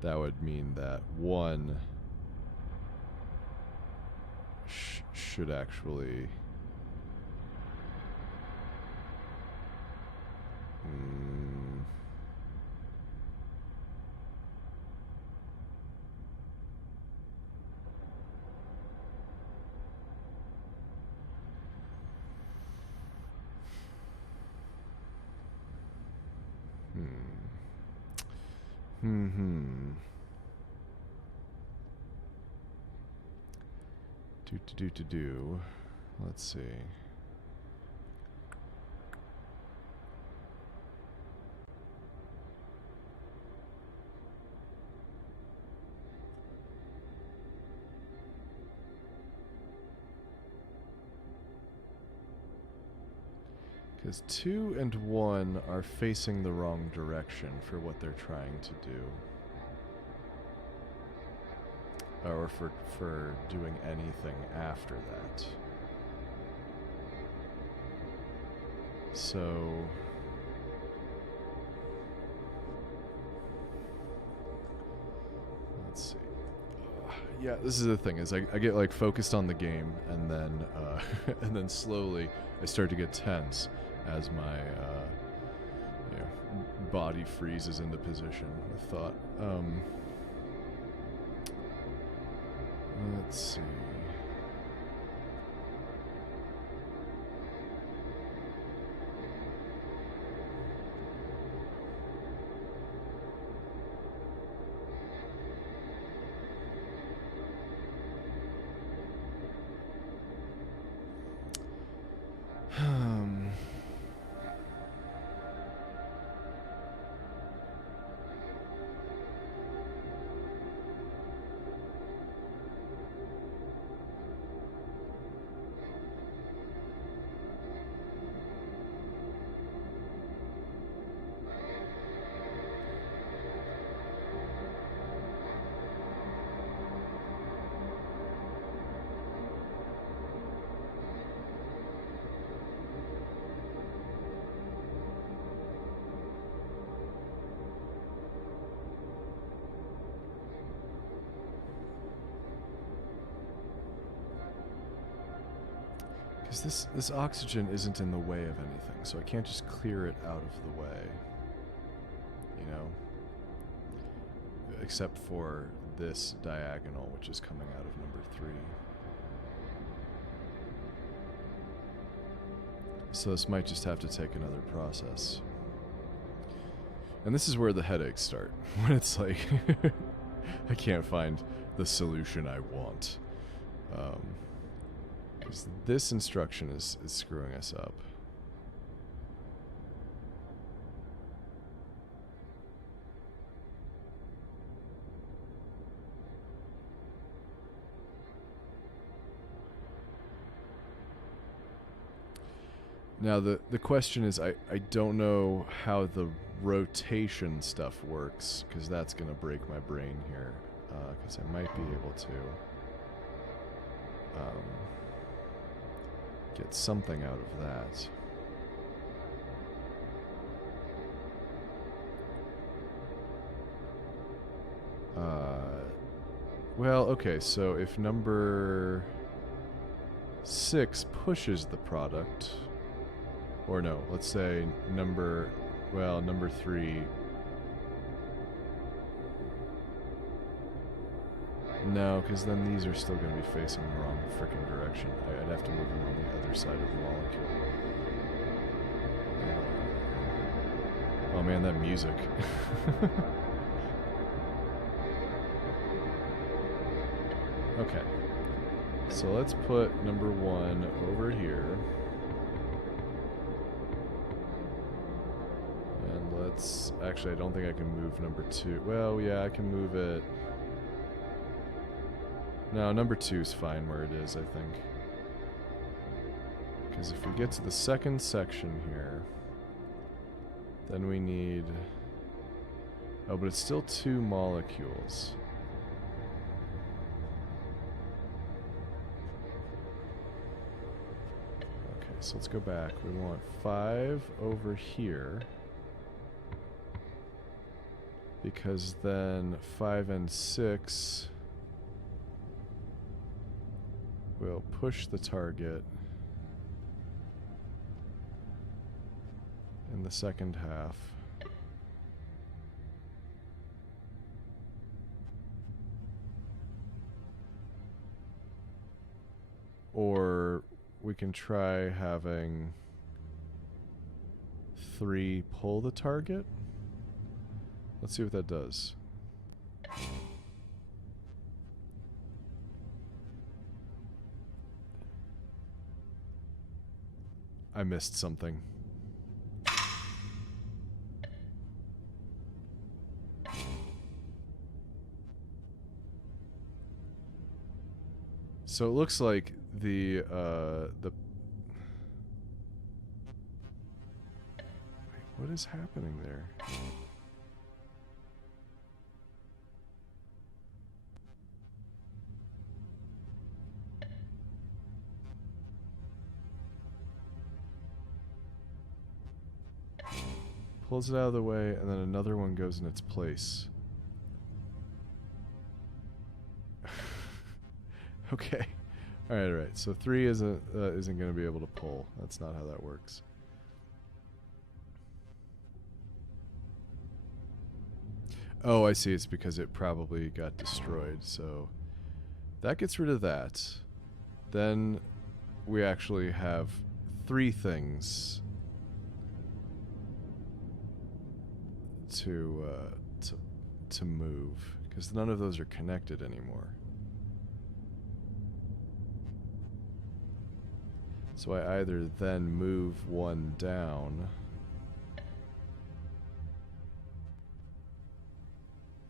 that would mean that 1 should actually... Do. Let's see. Because 2 and 1 are facing the wrong direction for what they're trying to do. Or for doing anything after that. So... let's see. Yeah, this is the thing, is I get like focused on the game, and then and then slowly I start to get tense as my body freezes into position with thought. Let's see. Because this oxygen isn't in the way of anything, so I can't just clear it out of the way. You know? Except for this diagonal, which is coming out of number 3. So this might just have to take another process. And this is where the headaches start. When it's like, I can't find the solution I want. Because this instruction is screwing us up. Now the question is, I don't know how the rotation stuff works, because that's going to break my brain here, because I might be able to get something out of that. Well, okay, so if number 6 pushes the product, or no, let's say number 3. No, because then these are still going to be facing the wrong frickin' direction. I'd have to move them on the other side of the molecule. Oh man, that music. Okay. So let's put number 1 over here. And let's... actually, I don't think I can move number 2. Well, yeah, I can move it... No, number 2 is fine where it is, I think. Because if we get to the second section here, then we need... oh, but it's still 2 molecules. Okay, so let's go back. We want 5 over here. Because then 5 and 6... we'll push the target in the second half. Or we can try having 3 pull the target. Let's see what that does. I missed something. So it looks like the What is happening there? Pulls it out of the way, and then another one goes in its place. Okay. Alright. So 3 isn't going to be able to pull. That's not how that works. Oh, I see. It's because it probably got destroyed. So that gets rid of that. Then we actually have 3 things to move, because none of those are connected anymore. So I either then move one down.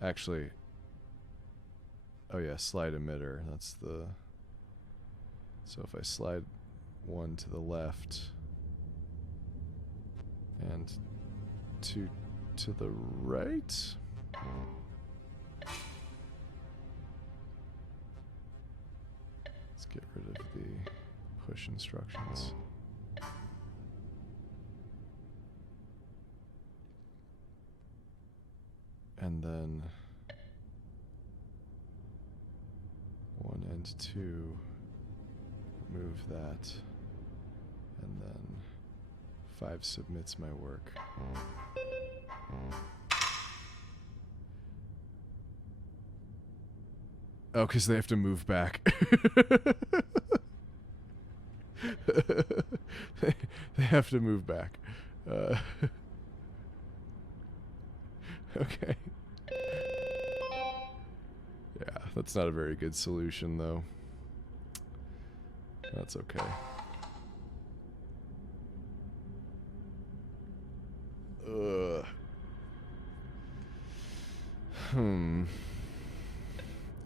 Actually, oh yeah, slide emitter. That's the... So if I slide one to the left and 2 to the right. Let's get rid of the push instructions. And then 1 and 2, move that, and then 5 submits my work. Oh, because they have to move back. They have to move back. Okay. Yeah, that's not a very good solution, though. That's okay. Ugh.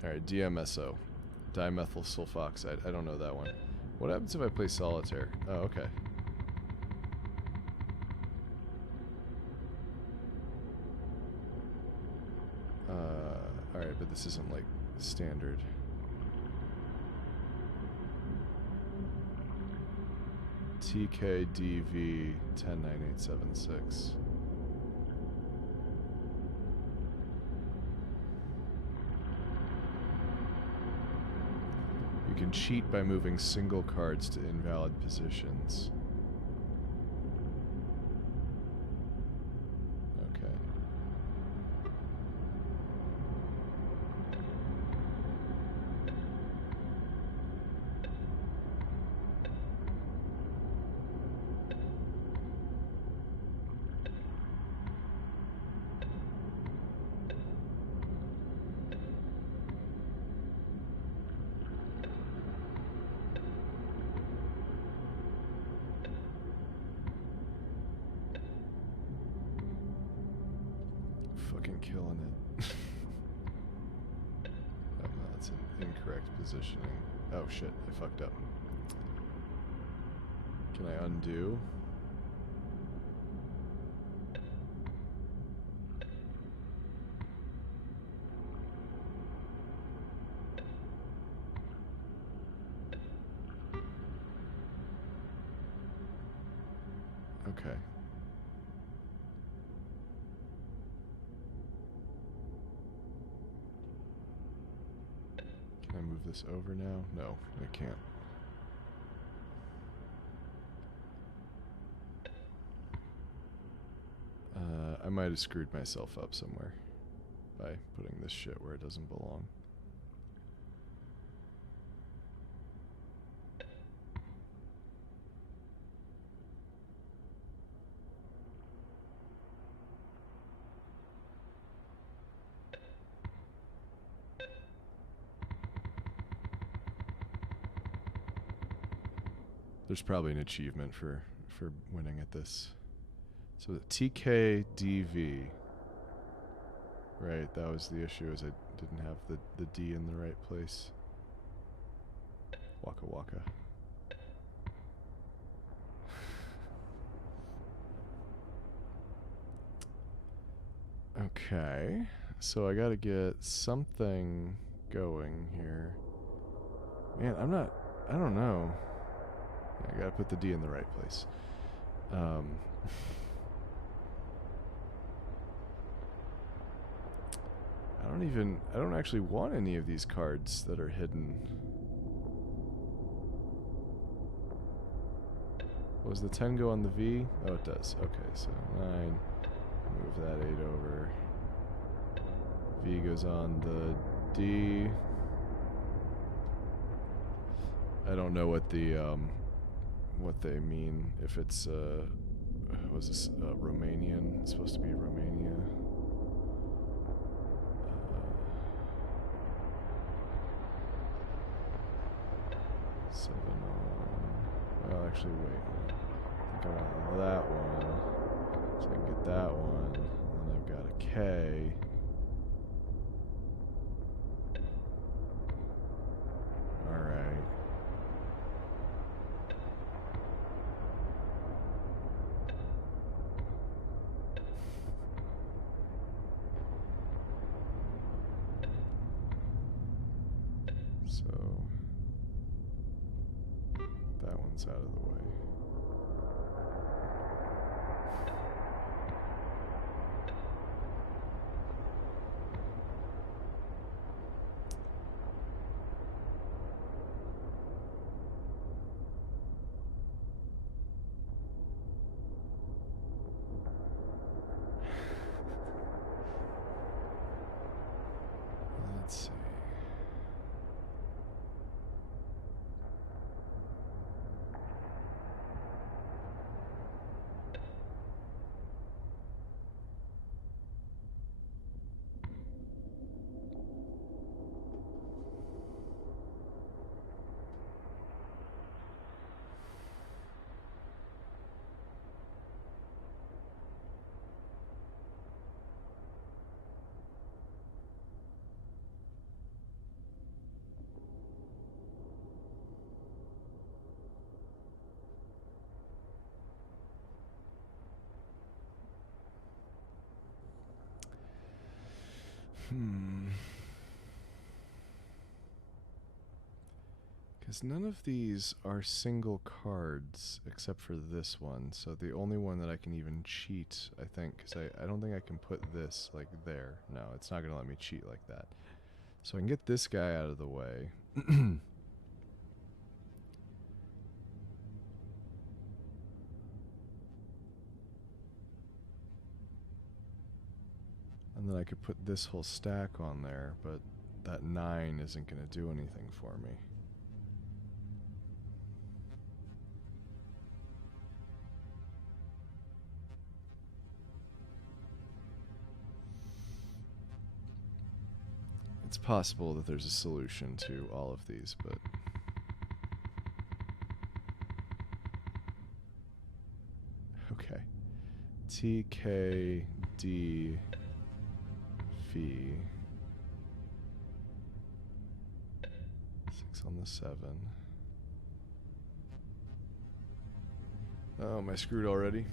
Alright, DMSO. Dimethyl sulfoxide. I don't know that one. What happens if I play solitaire? Oh, okay. Alright, but this isn't like standard. TKDV 109876. You can cheat by moving single cards to invalid positions. Okay. Fucking killing it. Oh, no, that's an incorrect positioning. Oh shit, I fucked up. Can I undo? Okay. Can I move this over now? No, I can't. I might have screwed myself up somewhere by putting this shit where it doesn't belong. There's probably an achievement for winning at this. So the TKDV. Right, that was the issue, is I didn't have the D in the right place. Waka waka. Okay, so I gotta get something going here. Man, I don't know. I gotta put the D in the right place. I don't actually want any of these cards that are hidden. Was the 10 go on the V? Oh, it does. Okay, so 9. Move that 8 over. V goes on the D. I don't know what the what they mean. If it's was this Romanian? It's supposed to be Romania. 7 on. Well, actually, wait. I think I want that one, so I can get that one. And then I've got a K. All right. So that one's out of the way. Let's see. Because none of these are single cards except for this one. So the only one that I can even cheat, I think, because I don't think I can put this like there. No, it's not going to let me cheat like that. So I can get this guy out of the way. And then I could put this whole stack on there, but that 9 isn't going to do anything for me. It's possible that there's a solution to all of these, but... Okay. T, K, D, V. 6 on the 7. Oh, am I screwed already?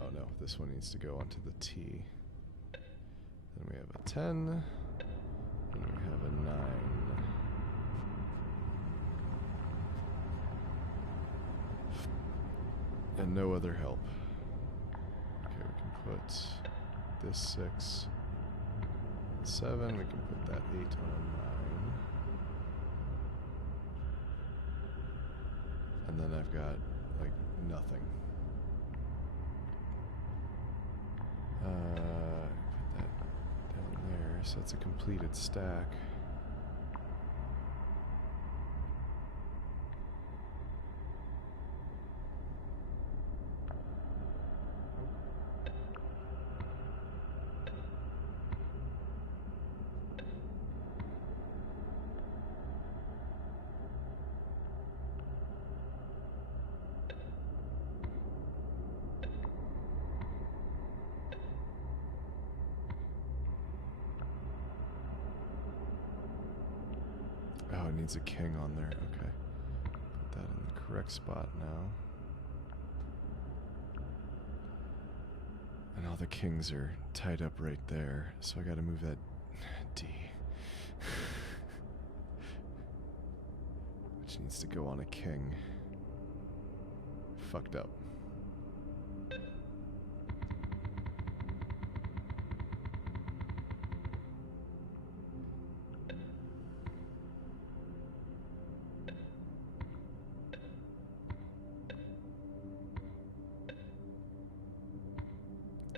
Oh no, this one needs to go onto the T. Then we have a 10, and we have a 9. And no other help. Okay, we can put this 6, 7, we can put that 8 on a 9. And then I've got, like, nothing. Put that down there, so it's a completed stack. Oh, it needs a king on there. Okay. Put that in the correct spot now. And all the kings are tied up right there, so I gotta move that D. Which needs to go on a king. Fucked up.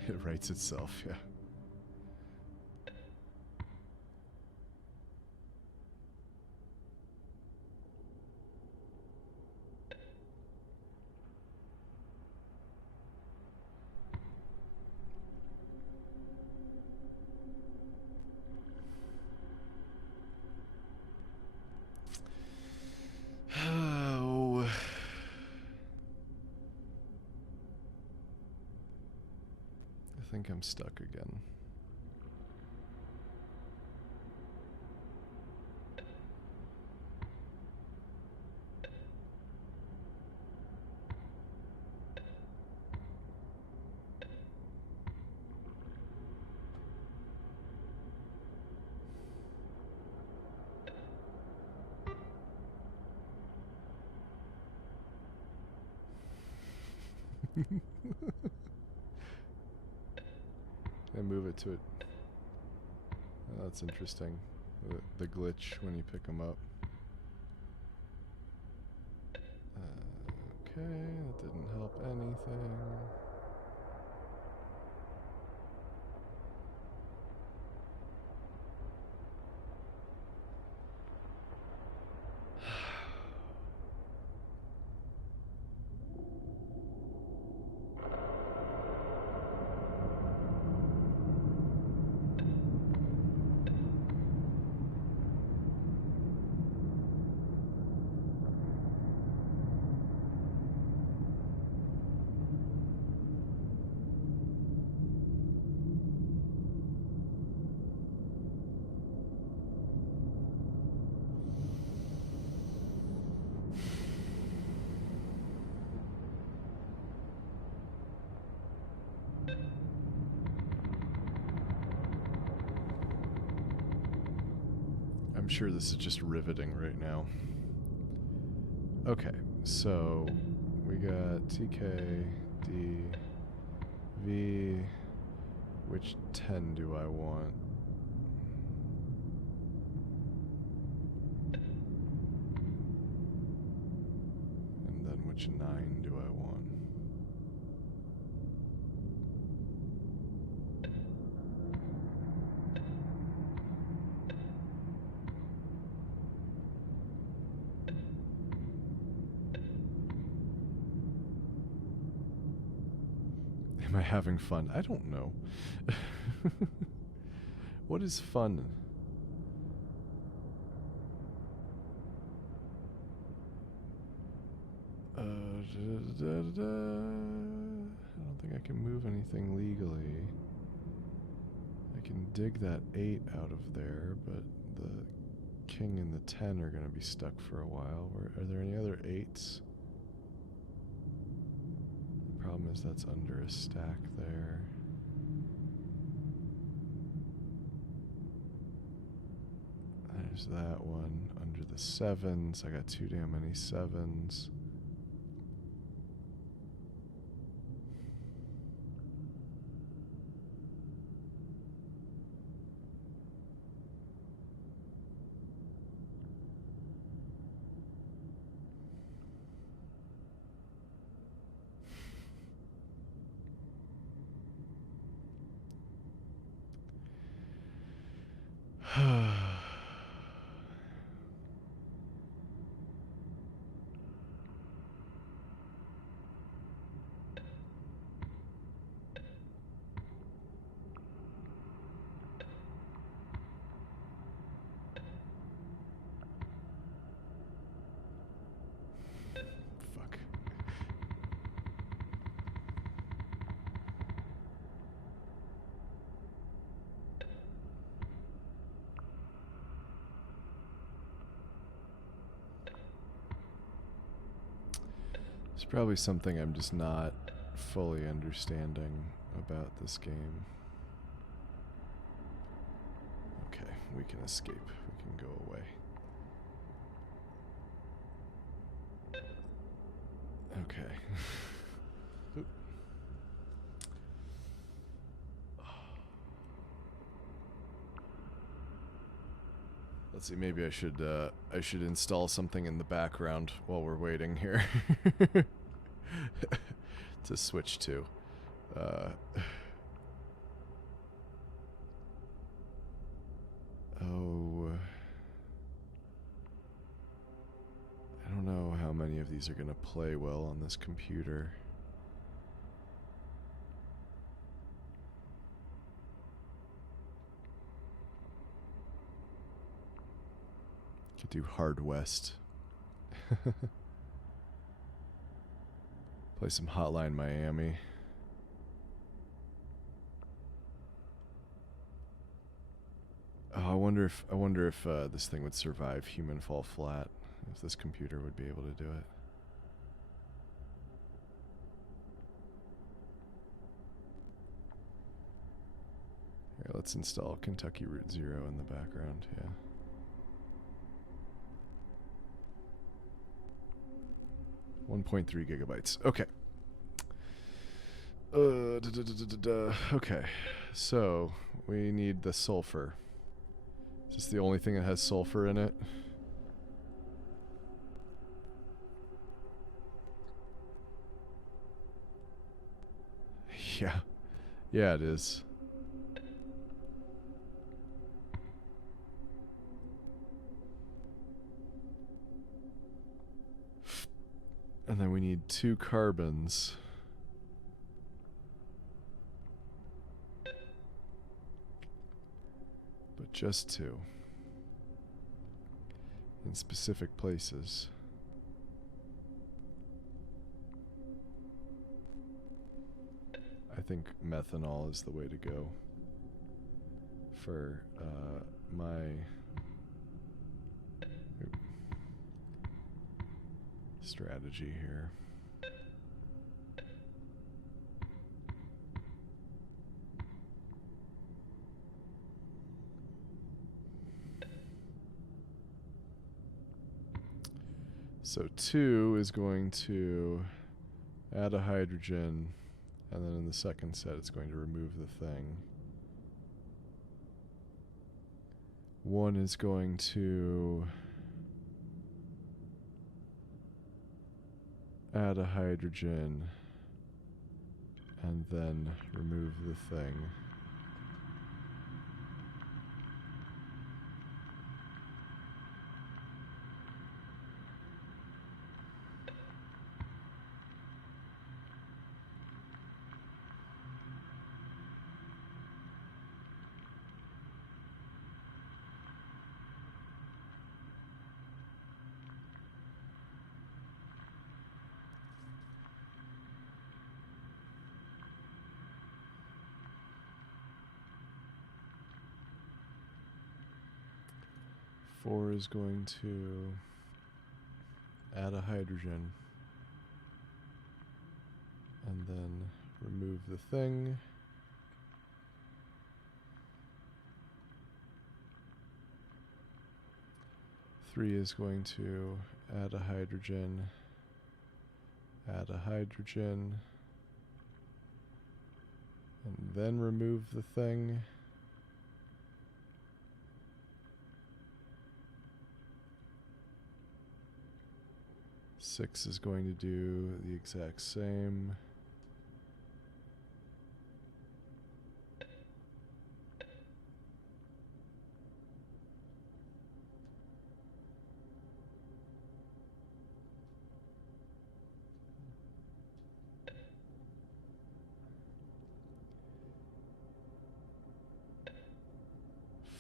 It writes itself, yeah. Oh. I think I'm stuck again. I move it to it. Oh, that's interesting. The glitch when you pick them up. Okay, that didn't help anything. I'm sure this is just riveting right now. Okay, so we got TK, D, V. Which 10 do I want? And then which 9 do I want? Am I having fun? I don't know. What is fun? I don't think I can move anything legally. I can dig that 8 out of there, but the king and the 10 are going to be stuck for a while. Are there any other 8s? The problem is that's under a stack there. There's that one under the 7s. I got too damn many 7s. Fuck. It's probably something I'm just not fully understanding. about this game. Okay, we can escape. We can go away. Okay. Oop. Let's see, maybe I should install something in the background while we're waiting here to switch to. Oh, I don't know how many of these are going to play well on this computer. Could do Hard West. Play some Hotline Miami. Oh, I wonder if this thing would survive Human Fall Flat. If this computer would be able to do it. Here, let's install Kentucky Route Zero in the background. Yeah. .3 gigabytes. Okay. Okay. So we need the sulfur. Is this the only thing that has sulfur in it? Yeah. Yeah, it is. And then we need 2 carbons. But just 2. In specific places. I think methanol is the way to go for my strategy here. So 2 is going to add a hydrogen, and then in the second set it's going to remove the thing. 1 is going to add a hydrogen and then remove the thing. Four is going to add a hydrogen and then remove the thing. Three is going to add a hydrogen, and then remove the thing. Six is going to do the exact same.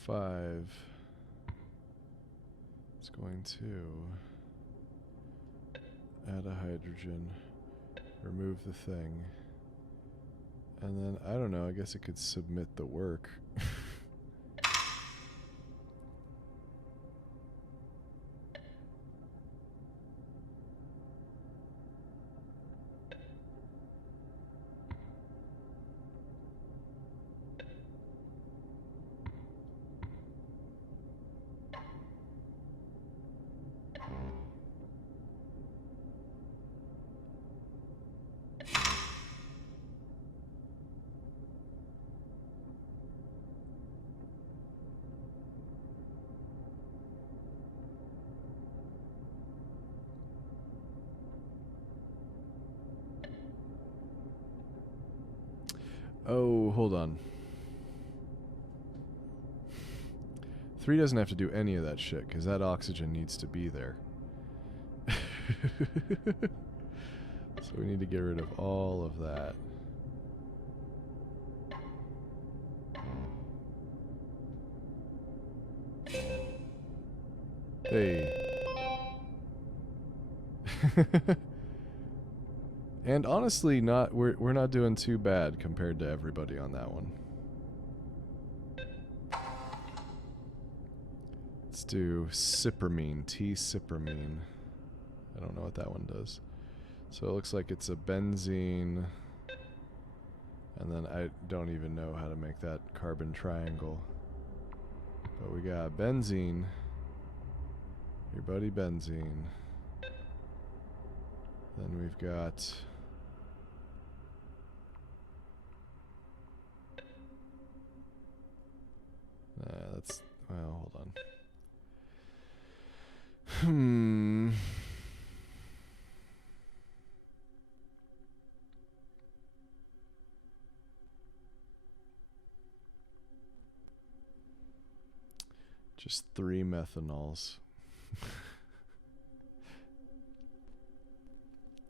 Five is going to add a hydrogen, remove the thing, and then, I don't know, I guess it could submit the work. Oh, hold on. 3 doesn't have to do any of that shit, because that oxygen needs to be there. So we need to get rid of all of that. Hey. And honestly, we're not doing too bad compared to everybody on that one. Let's do cypramine, T-cypramine. I don't know what that one does. So it looks like it's a benzene, and then I don't even know how to make that carbon triangle. But we got benzene, your buddy benzene. Then we've got that's, well, hold on. Just 3 methanols.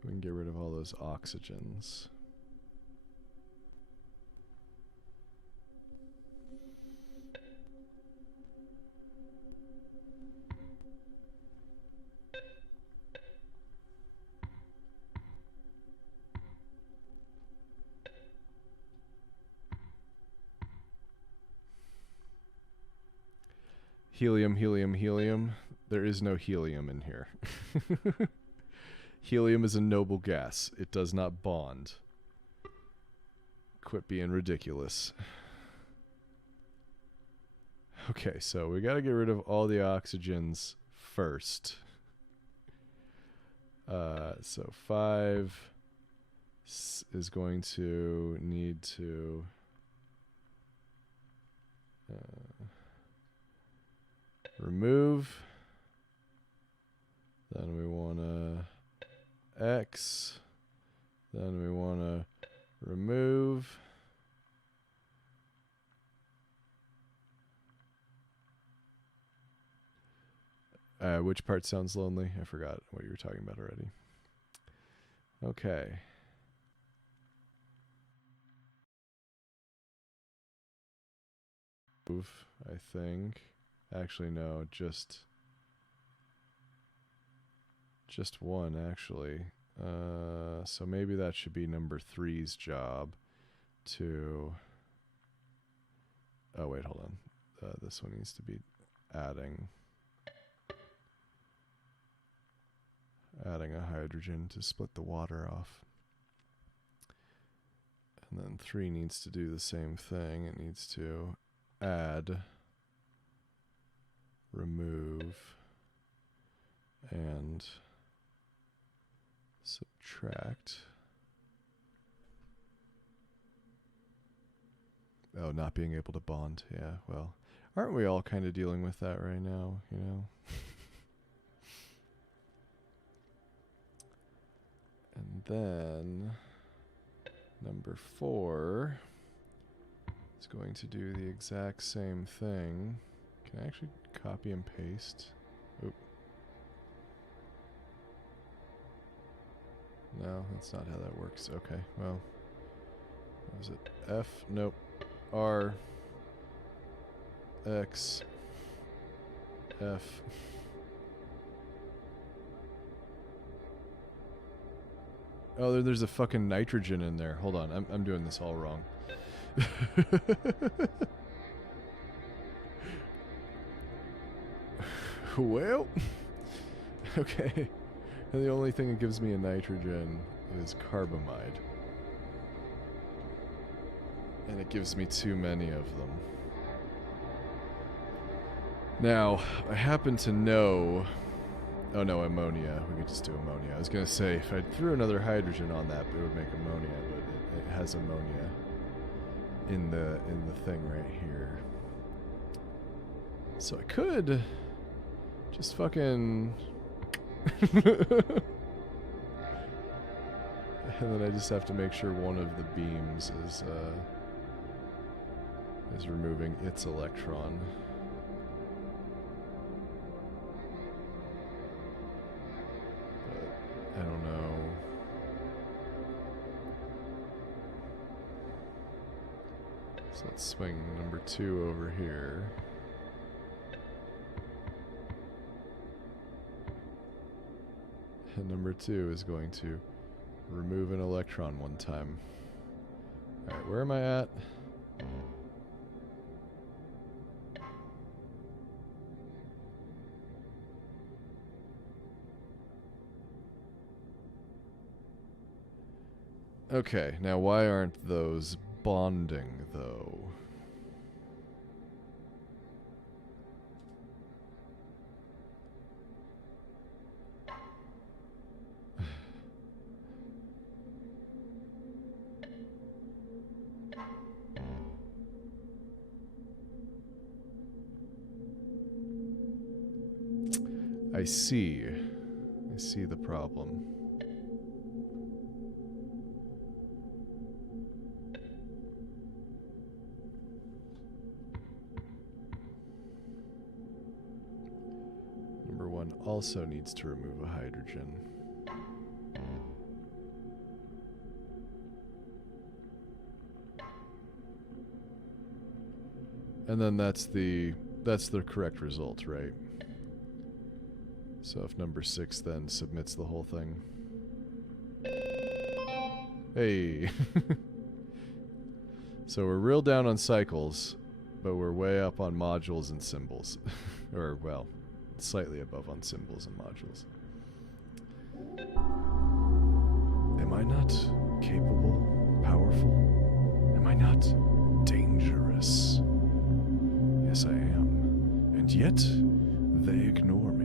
We can get rid of all those oxygens. Helium, helium, helium. There is no helium in here. Helium is a noble gas. It does not bond. Quit being ridiculous. Okay, so we gotta get rid of all the oxygens first. So 5 is going to need to remove. Then we want to X. Then we want to remove. Which part sounds lonely? I forgot what you were talking about already. Okay. Move, I think. Actually, no, just one, actually. So maybe that should be number 3's job to... Oh, wait, hold on. This one needs to be adding a hydrogen to split the water off. And then 3 needs to do the same thing. It needs to add, remove, and subtract. Oh, not being able to bond. Yeah, well, aren't we all kind of dealing with that right now, you know? And then number 4 is going to do the exact same thing. Can I actually copy and paste? Oop. No, that's not how that works. Okay, well. What was it? F? Nope. R. X. F. Oh, there's a fucking nitrogen in there. Hold on, I'm doing this all wrong. Well, okay. And the only thing that gives me a nitrogen is carbamide. And it gives me too many of them. Now, I happen to know... Oh no, ammonia. We could just do ammonia. I was going to say, if I threw another hydrogen on that, it would make ammonia, but it has ammonia in the thing right here. So I could just fucking... And then I just have to make sure one of the beams is is removing its electron. But I don't know. So let's swing number 2 over here. And number 2 is going to remove an electron one time. Alright, where am I at? Okay, now why aren't those bonding, though? I see. I see the problem. Number 1 also needs to remove a hydrogen. And then that's the correct result, right? So if number 6 then submits the whole thing. Hey! So we're real down on cycles, but we're way up on modules and symbols. Or, well, slightly above on symbols and modules. Am I not capable, powerful? Am I not dangerous? Yes, I am. And yet, they ignore me.